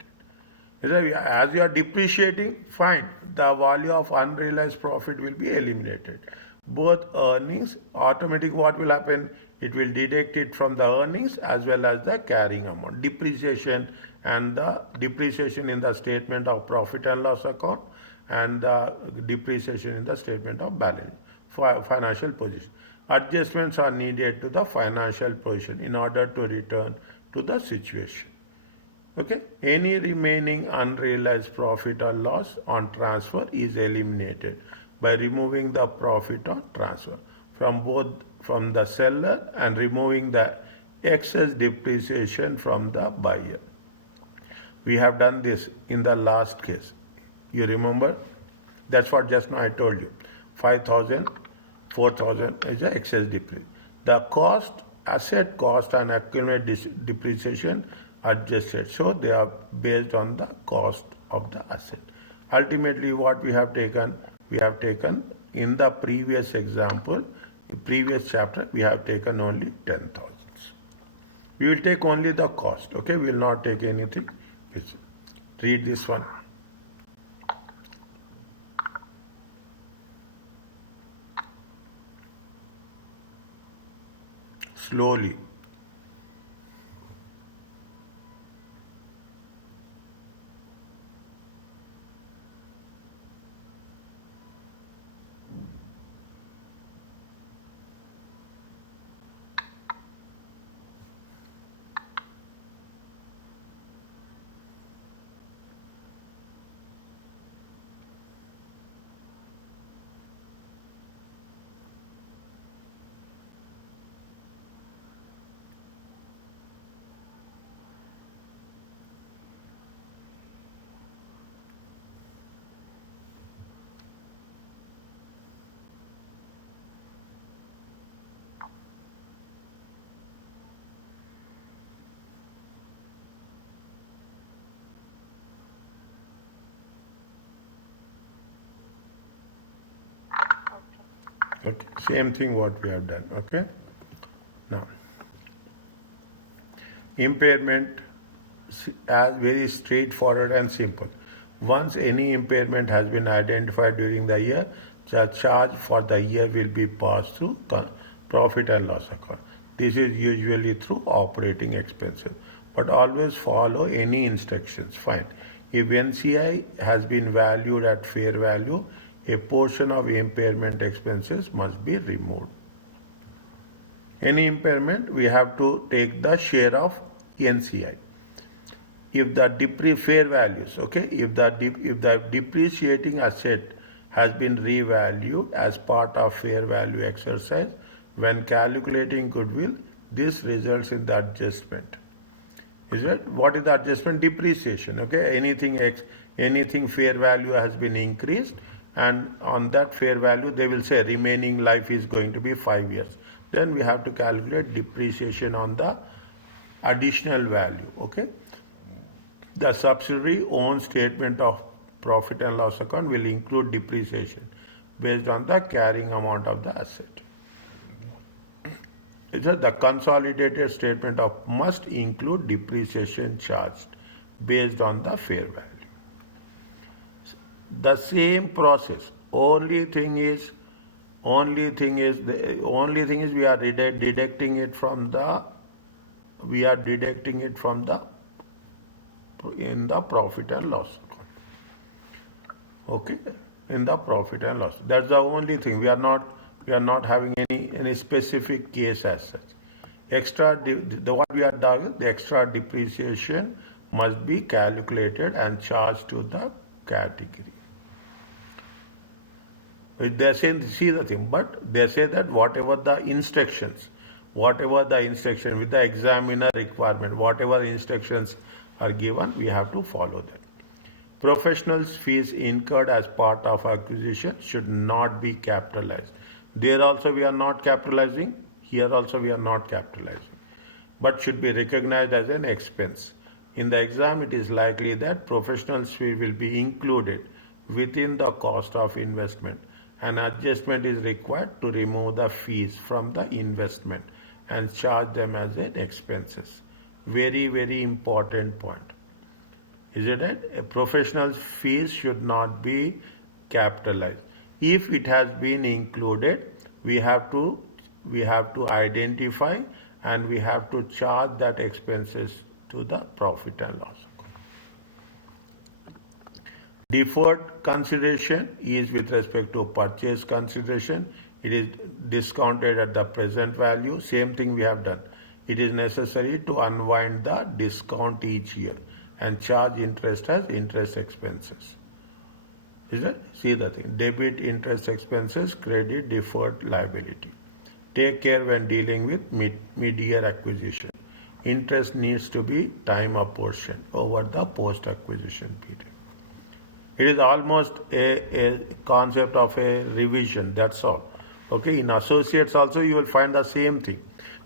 As you are depreciating, fine, the value of unrealized profit will be eliminated. Both earnings, automatic what will happen? It will deduct it from the earnings as well as the carrying amount. Depreciation and the depreciation in the statement of profit and loss account, and the depreciation in the statement of balance financial position. Adjustments are needed to the financial position in order to return to the situation. Okay, any remaining unrealized profit or loss on transfer is eliminated by removing the profit on transfer from the seller and removing the excess depreciation from the buyer. We have done this in the last case. You remember? That's what just now I told you. 5,000, 4,000 is the excess depreciation. The cost, asset cost and accumulated depreciation adjusted. So they are based on the cost of the asset. Ultimately, what we have taken in the previous example, the previous chapter, we have taken only 10,000. We will take only the cost, okay? We will not take anything. Read this one. Slowly. Okay, same thing what we have done, okay? Now, impairment as very straightforward and simple. Once any impairment has been identified during the year, the charge for the year will be passed through profit and loss account. This is usually through operating expenses, but always follow any instructions. Fine. If NCI has been valued at fair value, a portion of impairment expenses must be removed. Any impairment, we have to take the share of NCI. If the fair values, okay, if the depreciating asset has been revalued as part of fair value exercise, when calculating goodwill, this results in the adjustment. Is it? What is the adjustment? Depreciation. Okay, anything fair value has been increased, and on that fair value they will say remaining life is going to be 5 years. Then we have to calculate depreciation on the additional value. Okay, the subsidiary own statement of profit and loss account will include depreciation based on the carrying amount of the asset. The consolidated statement of must include depreciation charged based on the fair value. The same process. Only thing is we are deducting it from the in the profit and loss account. Okay, in the profit and loss. That's the only thing. We are not having any specific case as such. What we are doing, the extra depreciation must be calculated and charged to the category. They say, see the thing, but they say that whatever the instructions with the examiner requirement, whatever instructions are given, we have to follow that. Professionals' fees incurred as part of acquisition should not be capitalized. There also we are not capitalizing, here also we are not capitalizing, but should be recognized as an expense. In the exam, it is likely that professionals' fee will be included within the cost of investment. An adjustment is required to remove the fees from the investment and charge them as an expenses. Very, very important point. Is it right? A professional's fees should not be capitalized. If it has been included, we have to identify and we have to charge that expenses to the profit and loss account. Deferred consideration is with respect to purchase consideration. It is discounted at the present value. Same thing we have done. It is necessary to unwind the discount each year and charge interest as interest expenses. Is that? See the thing. Debit interest expenses, credit deferred liability. Take care when dealing with mid-year acquisition. Interest needs to be time apportioned over the post-acquisition period. It is almost a concept of a revision, that's all. Okay, in associates also you will find the same thing.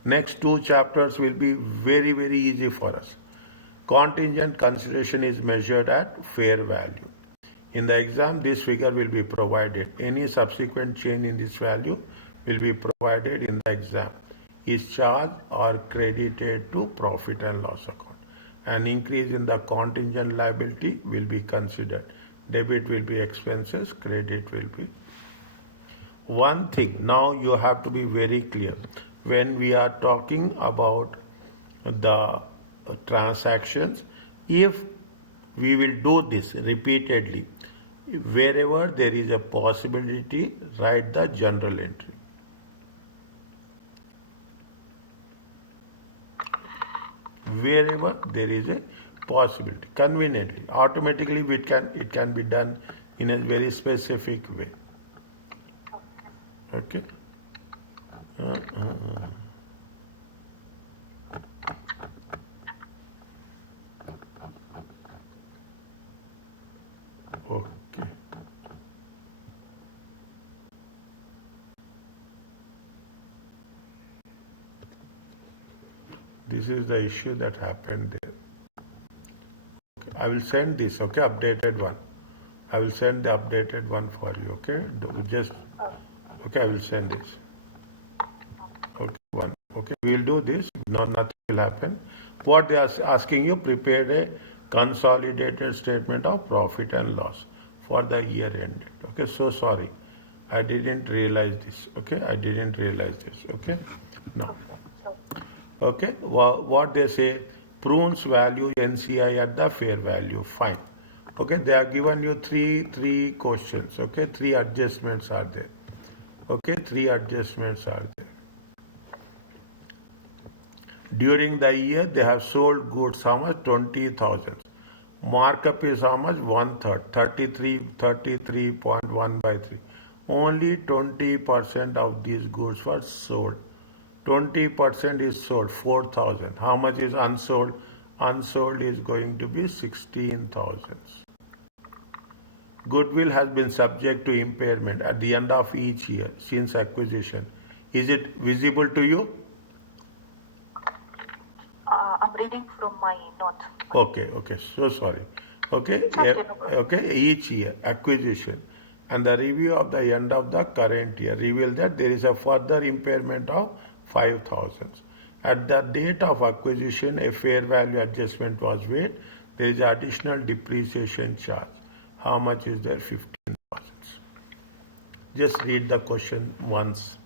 Next 2 chapters will be very, very easy for us. Contingent consideration is measured at fair value. In the exam, this figure will be provided. Any subsequent change in this value will be provided in the exam. Is charged or credited to profit and loss account. An increase in the contingent liability will be considered. Debit will be expenses, credit will be. One thing, now you have to be very clear. When we are talking about the transactions, if we will do this repeatedly, wherever there is a possibility, write the journal entry. Wherever there is a possibility, conveniently, automatically it can be done in a very specific way. Okay. Okay. This is the issue that happened there. Okay. I will send this, okay, updated one. I will send the updated one for you, okay? Just, okay, I will send this. Okay, one. Okay, we will do this. No, nothing will happen. What they are asking you, prepare a consolidated statement of profit and loss for the year ended. Okay, so sorry. I didn't realize this. Okay, I didn't realize this. Okay, no. Okay, what they say, prunes value NCI at the fair value. Fine. Okay, they have given you three questions. Okay, three adjustments are there. Okay, three adjustments are there. During the year, they have sold goods how much? 20,000. Markup is how much? 1/3, 33.1 by 3. Only 20% of these goods were sold. 20% is sold, 4,000. How much is unsold? Unsold is going to be 16,000. Goodwill has been subject to impairment at the end of each year since acquisition. Is it visible to you? I'm reading from my note. Okay, so sorry. Okay, okay, each year acquisition and the review of the end of the current year reveal that there is a further impairment of 5,000. At the date of acquisition, a fair value adjustment was made. There is additional depreciation charge. How much is there? 15,000. Just read the question once.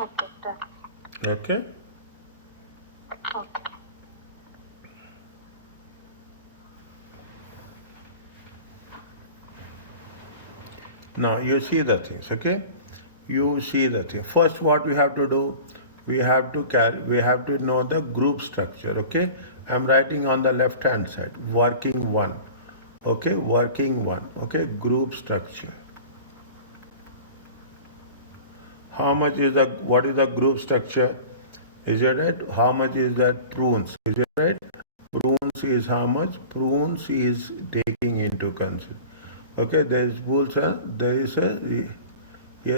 Okay, done. Okay. Okay. Now you see the things, okay? You see the thing. First, what we have to do, we have to know the group structure, okay? I'm writing on the left hand side, working one, okay? Working one, okay? Group structure. How much is what is the group structure? Is it right? How much is that prunes? Is it right? Prunes is how much? Prunes is taking into consideration. Okay, there is there is a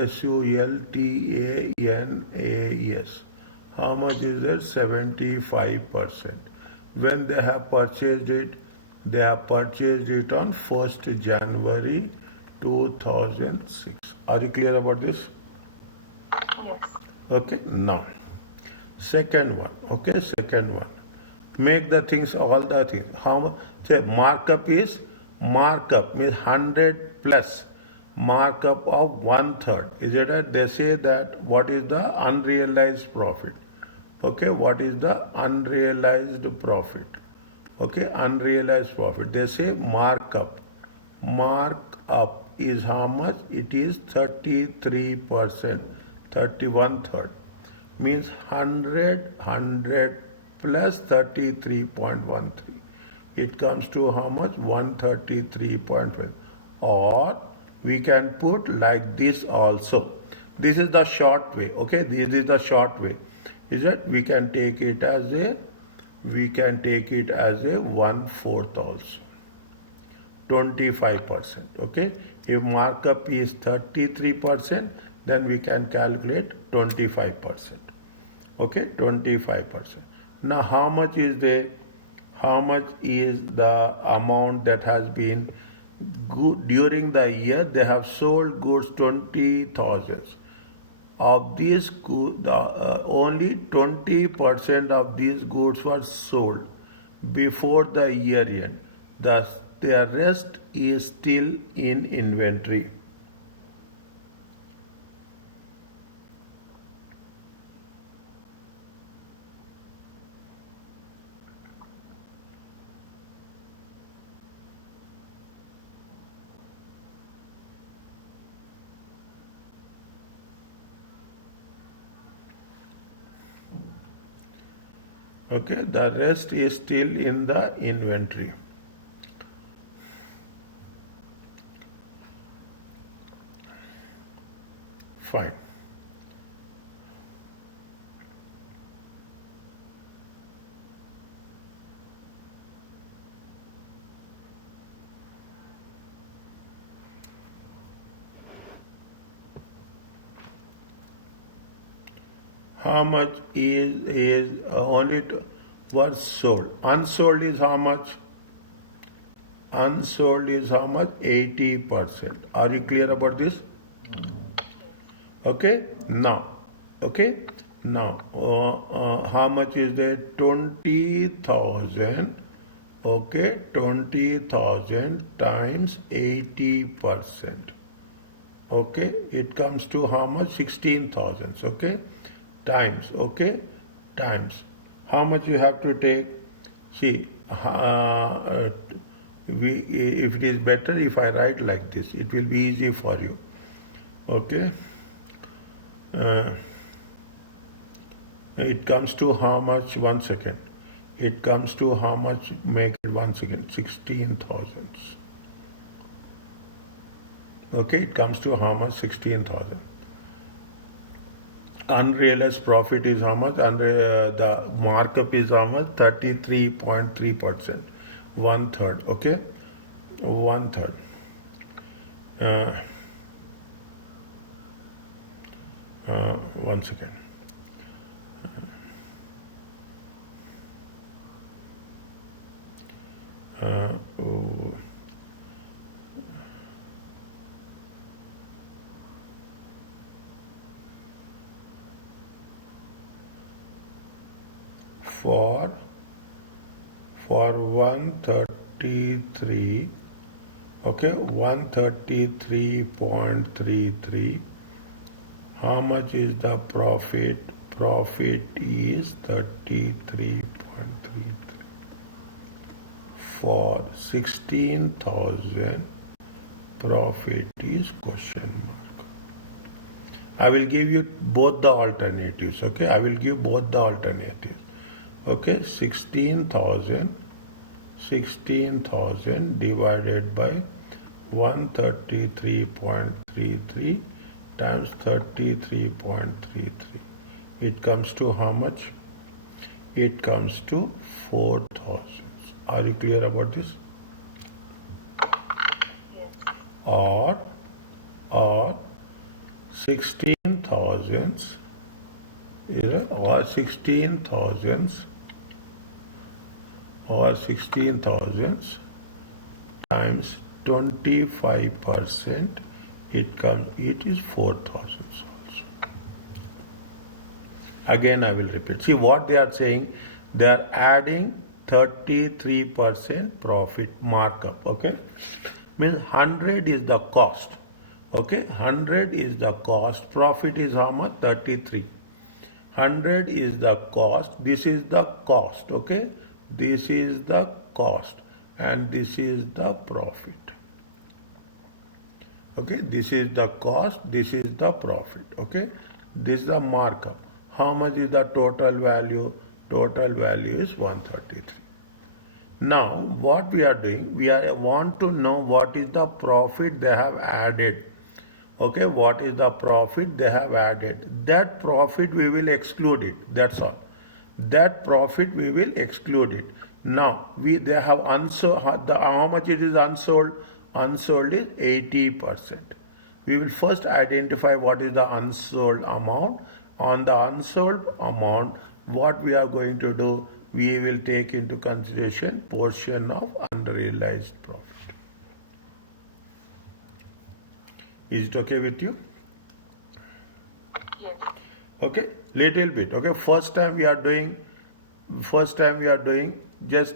SULTANAS. How much is that? 75%. When they have purchased it, they have purchased it on 1st January 2006. Are you clear about this? Yes. Okay, now second one. Okay, second one. Make the things, all the things. How much? Say markup is, markup means 100 plus markup of 1/3. Is it right? They say that what is the unrealized profit? Okay, what is the unrealized profit? Okay, unrealized profit. They say markup. Markup is how much? It is 33%, 31/3. Means 100 plus 33.13. It comes to how much? 133.5. Or we can put like this also. This is the short way. Okay, this is the short way. Is that we can take it as a 1/4 also. 25%. Okay, if markup is 33%, then we can calculate 25%. Okay, 25%. Now how much is the amount that has been good during the year? They have sold goods 20,000. Of these goods, only 20% of these goods were sold before the year end. Thus, the rest is still in inventory. Okay, the rest is still in the inventory. Fine. How much is only was sold? Unsold is how much? Unsold is how much? 80%. Are you clear about this? Okay. Now, okay. Now, how much is there? 20,000. Okay, 20,000 times 80%. Okay, it comes to how much? 16,000. Okay, times. Okay, times. How much you have to take? See, if it is better if I write like this, it will be easy for you. Okay. It comes to how much? 1 second. It comes to how much? Make it 1 second. 16,000. Okay, it comes to how much? 16,000. Unrealized profit is how much? The markup is how much? 33.3%. 1/3. Okay, 1/3. Uh, 1 second. Oh, for 133, okay, 133.33. How much is the profit? Profit is 33.33. For 16,000, profit is question mark. I will give you both the alternatives. Okay, I will give both the alternatives. Okay, 16,000 divided by 133.33 times 33.33. It comes to how much? It comes to 4,000. Are you clear about this? Yes. Or 16,000, or 16,000 or 16,000 times 25%, it is 4,000 also. Again I will repeat. See what they are saying, they are adding 33% profit markup, okay? Means 100 is the cost, okay? 100 is the cost, profit is how much? 33. 100 is the cost, this is the cost, okay? This is the cost and this is the profit. Okay, this is the cost, this is the profit, okay? This is the markup. How much is the total value? Total value is 133. Now, what we are doing, want to know what is the profit they have added. Okay, what is the profit they have added? That profit we will exclude it, that's all. That profit we will exclude it. Now, they have unsold, how much it is unsold? Unsold is 80%. We will first identify what is the unsold amount. On the unsold amount, what we are going to do, we will take into consideration portion of unrealized profit. Is it okay with you? Yes. Okay, little bit. Okay, first time we are doing just,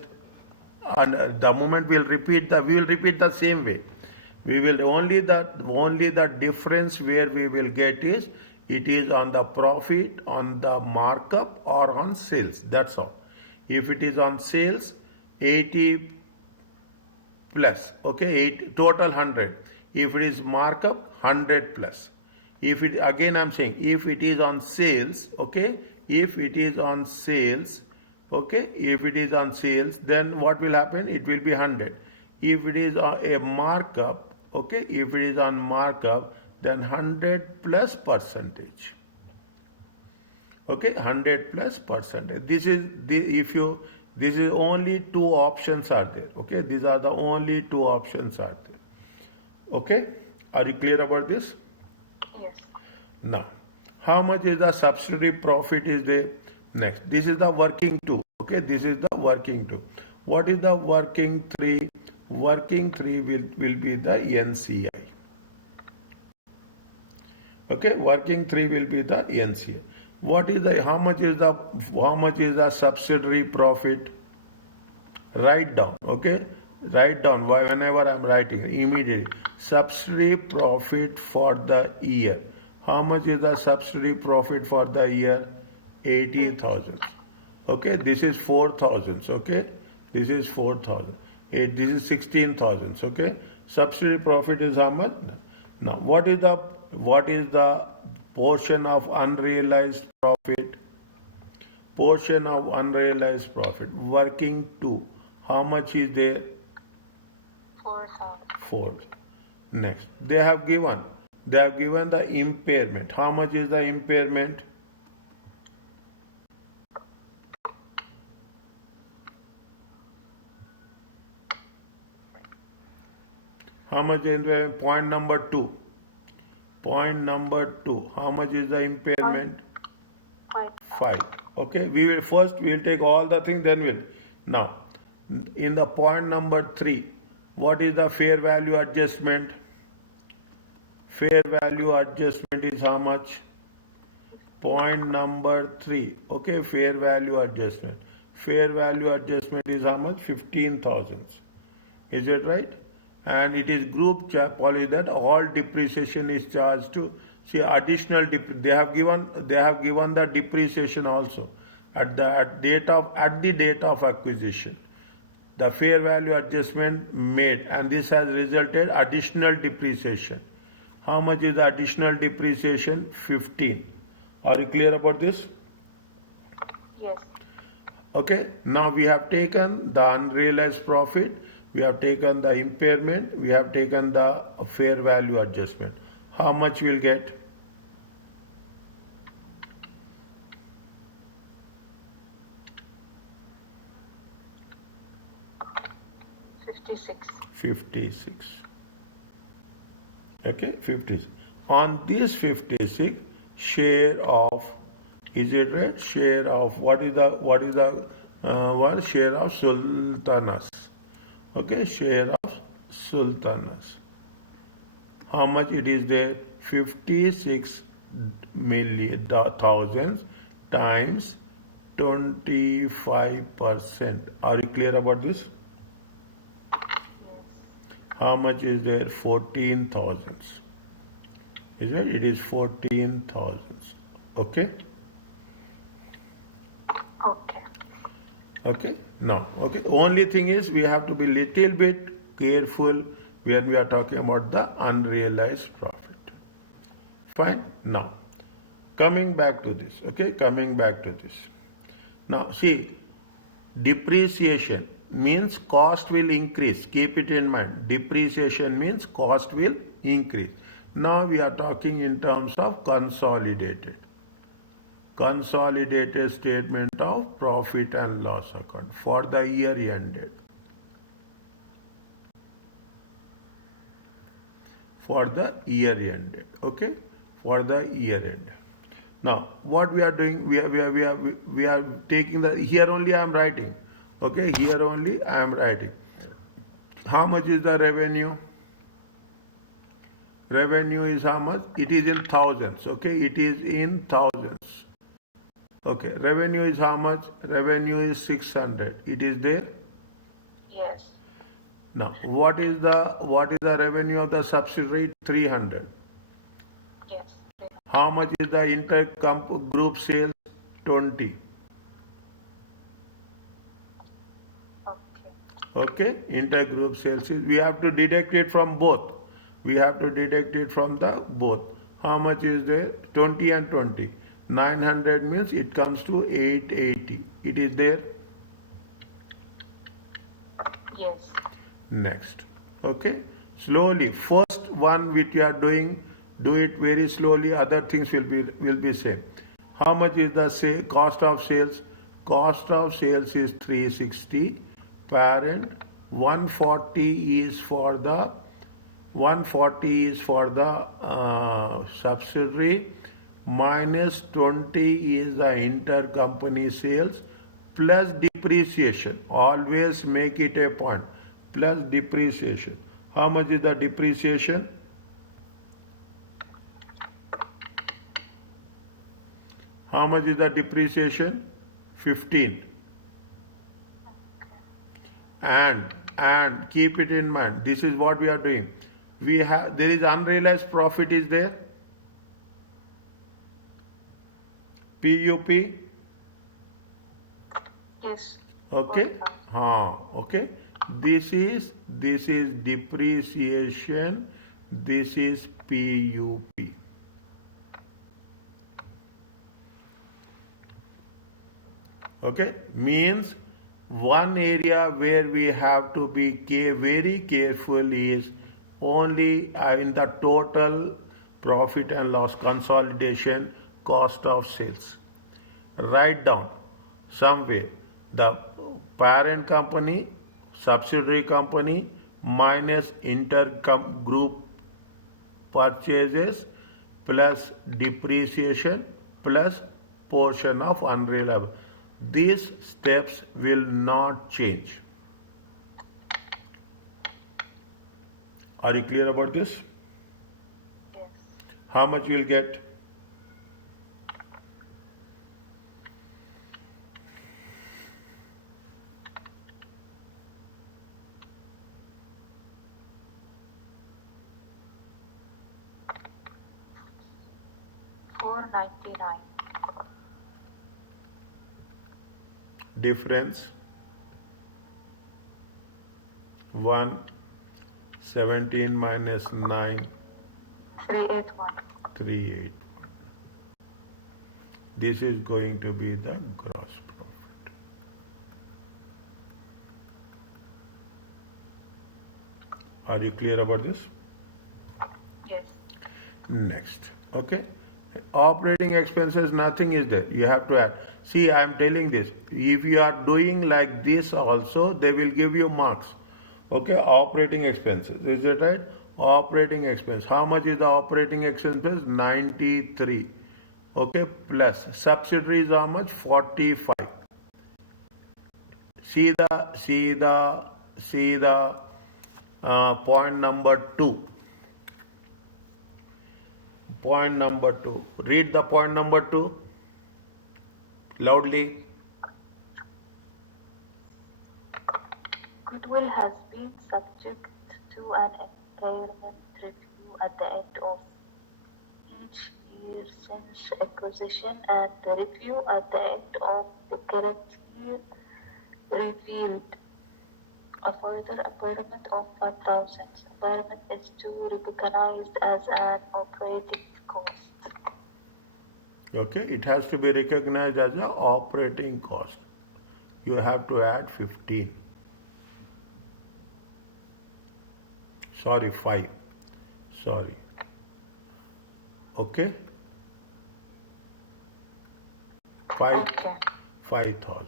and the moment we will repeat the same way. We will only the difference where we will get is, it is on the profit, on the markup, or on sales. That's all. If it is on sales, 80 plus, okay, total 100. If it is markup, 100 plus. If it, again I'm saying, if it is on sales, okay, if it is on sales, okay, if it is on sales, then what will happen? It will be 100. If it is a markup, okay, if it is on markup, then 100 plus percentage. Okay, 100 plus percentage. This is only two options are there. Okay, these are the only two options are there. Okay, are you clear about this? Yes. Now, how much is the subsidiary profit is there? Next, this is the working two. Okay, this is the working two. What is the working three? Working three will be the NCI. Okay, working three will be the NCI. What is the, how much is the subsidiary profit? Write down, okay? Write down whenever I'm writing immediately. Subsidiary profit for the year. How much is the subsidiary profit for the year? 80,000. Okay, this is 4,000. Okay, this is 4,000. This is 16,000. Okay, subsidiary profit is how much? Now, what is the portion of unrealized profit? Portion of unrealized profit. Working two. How much is there? 4,000. 4. Next, they have given the impairment. How much is the impairment? How much is the point number 2? Point number 2. How much is the impairment? 5. Okay, we will take all the things, then we'll. Now, in the point number 3, what is the fair value adjustment? Fair value adjustment is how much? Point number 3. Okay, fair value adjustment. Fair value adjustment is how much? 15,000. Is it right? And it is group policy that all depreciation is charged to. See, additional they have given the depreciation also at the date of acquisition. The fair value adjustment made, and this has resulted additional depreciation. How much is the additional depreciation? 15. Are you clear about this? Yes. Okay, now we have taken the unrealized profit, we have taken the impairment, we have taken the fair value adjustment. How much we'll get? $56. Okay, 56. On this 56, share of, is it right? Share of what is the one share of sultanas. Okay, share of sultanas. How much it is there? 56 million thousands times 25%. Are you clear about this? Yes. How much is there? 14,000. Is it? It is 14,000. Okay? Okay. Okay? Now, okay. Only thing is we have to be little bit careful when we are talking about the unrealized profit. Fine? Now, coming back to this. Okay? Coming back to this. Now, see, depreciation means cost will increase. Keep it in mind. Depreciation means cost will increase. Now we are talking in terms of consolidated. Consolidated statement of profit and loss account for the year ended. For the year ended. Okay? For the year end. Now, what we are doing, we are taking the, here only I am writing. Okay? Here only I am writing. How much is the revenue? Revenue is how much? It is in thousands. Okay? It is in thousands. Okay. Revenue is how much? Revenue is 600. It is there? Yes. Now, what is the revenue of the subsidiary? 300. Yes. How much is the group sales? 20. Okay. Okay? Intergroup sales is, we have to deduct it from both. We have to deduct it from the both. How much is there? 20 and 20. 900 means it comes to 880. It is there? Yes. Next. Okay? Slowly. First one which you are doing, do it very slowly. Other things will be same. How much is the cost of sales? Cost of sales is 360. Parent 140 is for the subsidiary, minus 20 is the intercompany sales, plus depreciation. Always make it a point. Plus depreciation. How much is the depreciation? How much is the depreciation? 15. And keep it in mind. This is what we are doing. There is unrealized profit is there. PUP. Yes. Okay. Okay. This is depreciation. This is PUP. Okay. Means one area where we have to be very careful is only in the total profit and loss consolidation cost of sales. Write down somewhere the parent company, subsidiary company minus intergroup purchases plus depreciation plus portion of unrealizable. These steps will not change. Are you clear about this? Yes. How much you will get? $499. Difference 117 minus 9 $381. 38. This is going to be the gross profit. Are you clear about this? Yes. Next. Okay. Operating expenses, nothing is there. You have to add. See, I am telling this. If you are doing like this also, they will give you marks. Okay. Operating expenses. Is it right? Operating expense. How much is the operating expenses? 93. Okay. Plus subsidiaries how much? 45. see the point number 2. Point number 2. Read the point number 2 loudly. Goodwill has been subject to an impairment review at the end of each year since acquisition, and the review at the end of the current year revealed a further impairment of 5,000. Impairment is to be recognized as an operating cost. Okay, it has to be recognized as an operating cost. You have to add 15. Sorry, 5. Sorry. Okay? 5. Okay. 5,000.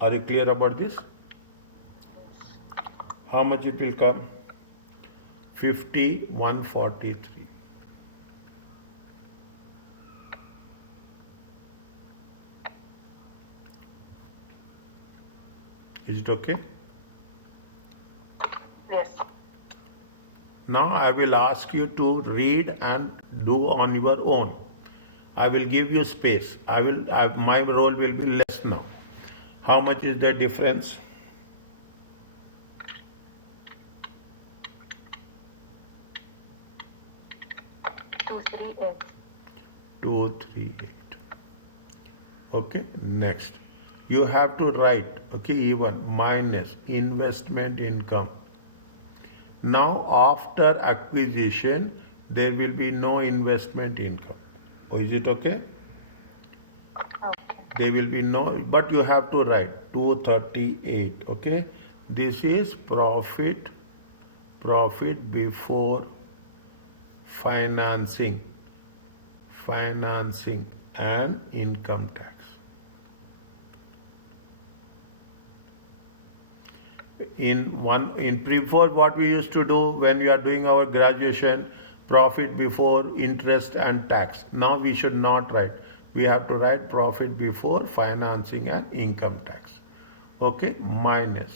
Are you clear about this? Yes. How much it will come? 50,143. Is it okay? Yes. Now I will ask you to read and do on your own. I will give you space. My role will be less now. How much is the difference? 238. 238. Okay, next. You have to write, okay, even minus investment income. Now, after acquisition, there will be no investment income. Oh, is it okay? Okay. There will be no, but you have to write 238, okay? This is profit before financing and income tax. In before, what we used to do when we are doing our graduation, profit before interest and tax. Now we should not write. We have to write profit before financing and income tax. Okay, minus.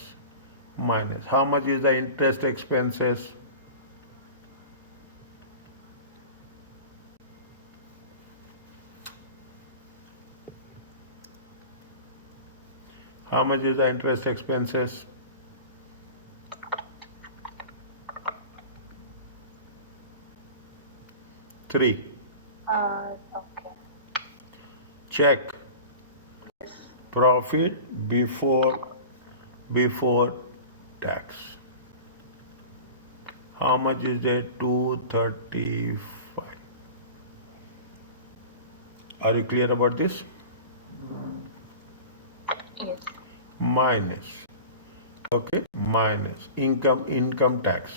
How much is the interest expenses? How much is the interest expenses? 3. Okay. Check. Yes. Profit before tax. How much is it? 235. Are you clear about this? Yes. Minus. Okay, minus income tax.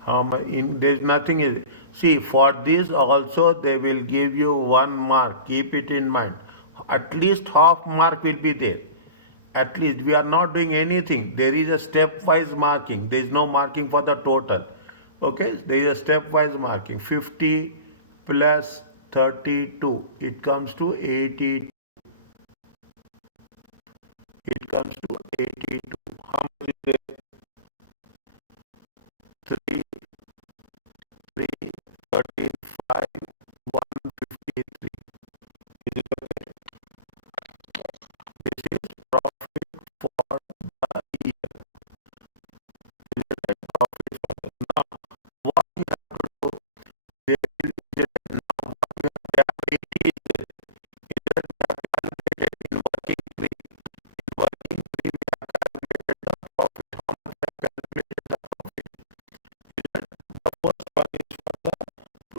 How much? There's nothing is. See, for this also they will give you 1 mark. Keep it in mind. At least half mark will be there. At least we are not doing anything. There is a stepwise marking. There is no marking for the total. Okay, there is a stepwise marking. 50 plus 32. It comes to 80. It comes to 82. How much is it? 3, 3, 13, 5, 153. Is it okay? This is profit for the year. Is it right? Profit for the now. What you have to do? There is now what you have 80 is there. Is that we have calculated in working free. In working free we have calculated the profit. How much we have calculated the profit? Is that the first one is for the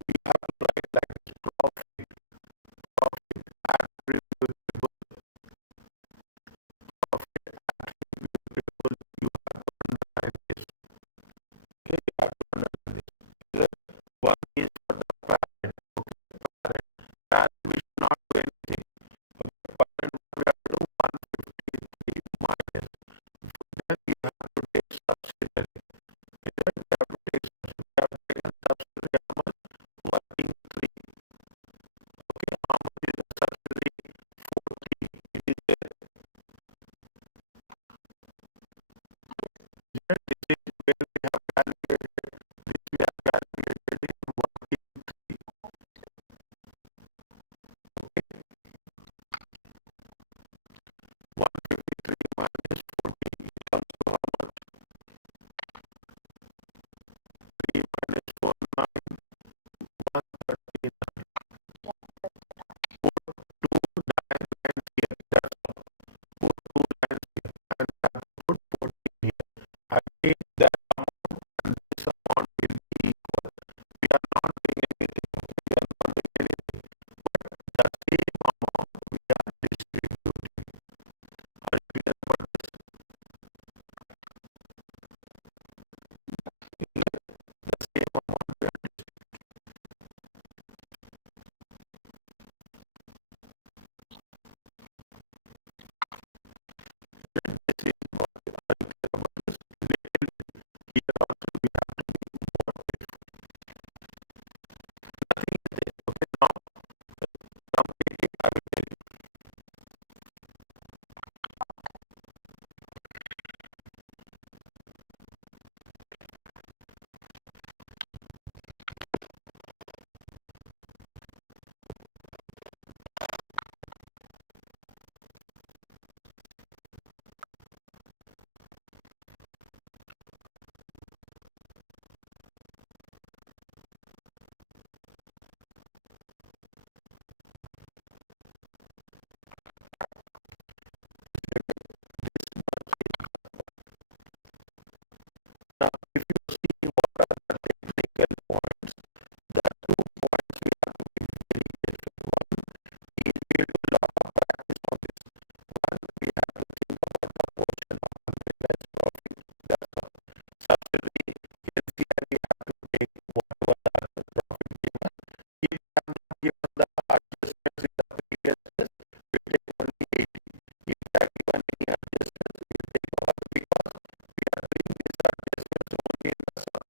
we have to write like this profit attributable attributable you have to understand this. Okay, you have to understand this. One is for the parent. Okay, parent we should not do anything. Okay, parent we have to do 153 minus. Then you have to take subsidiary. Then you have to take subsidiary. You have taken subsidiary how much? Working free. Okay, how much is the subsidiary? 40. It is there.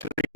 3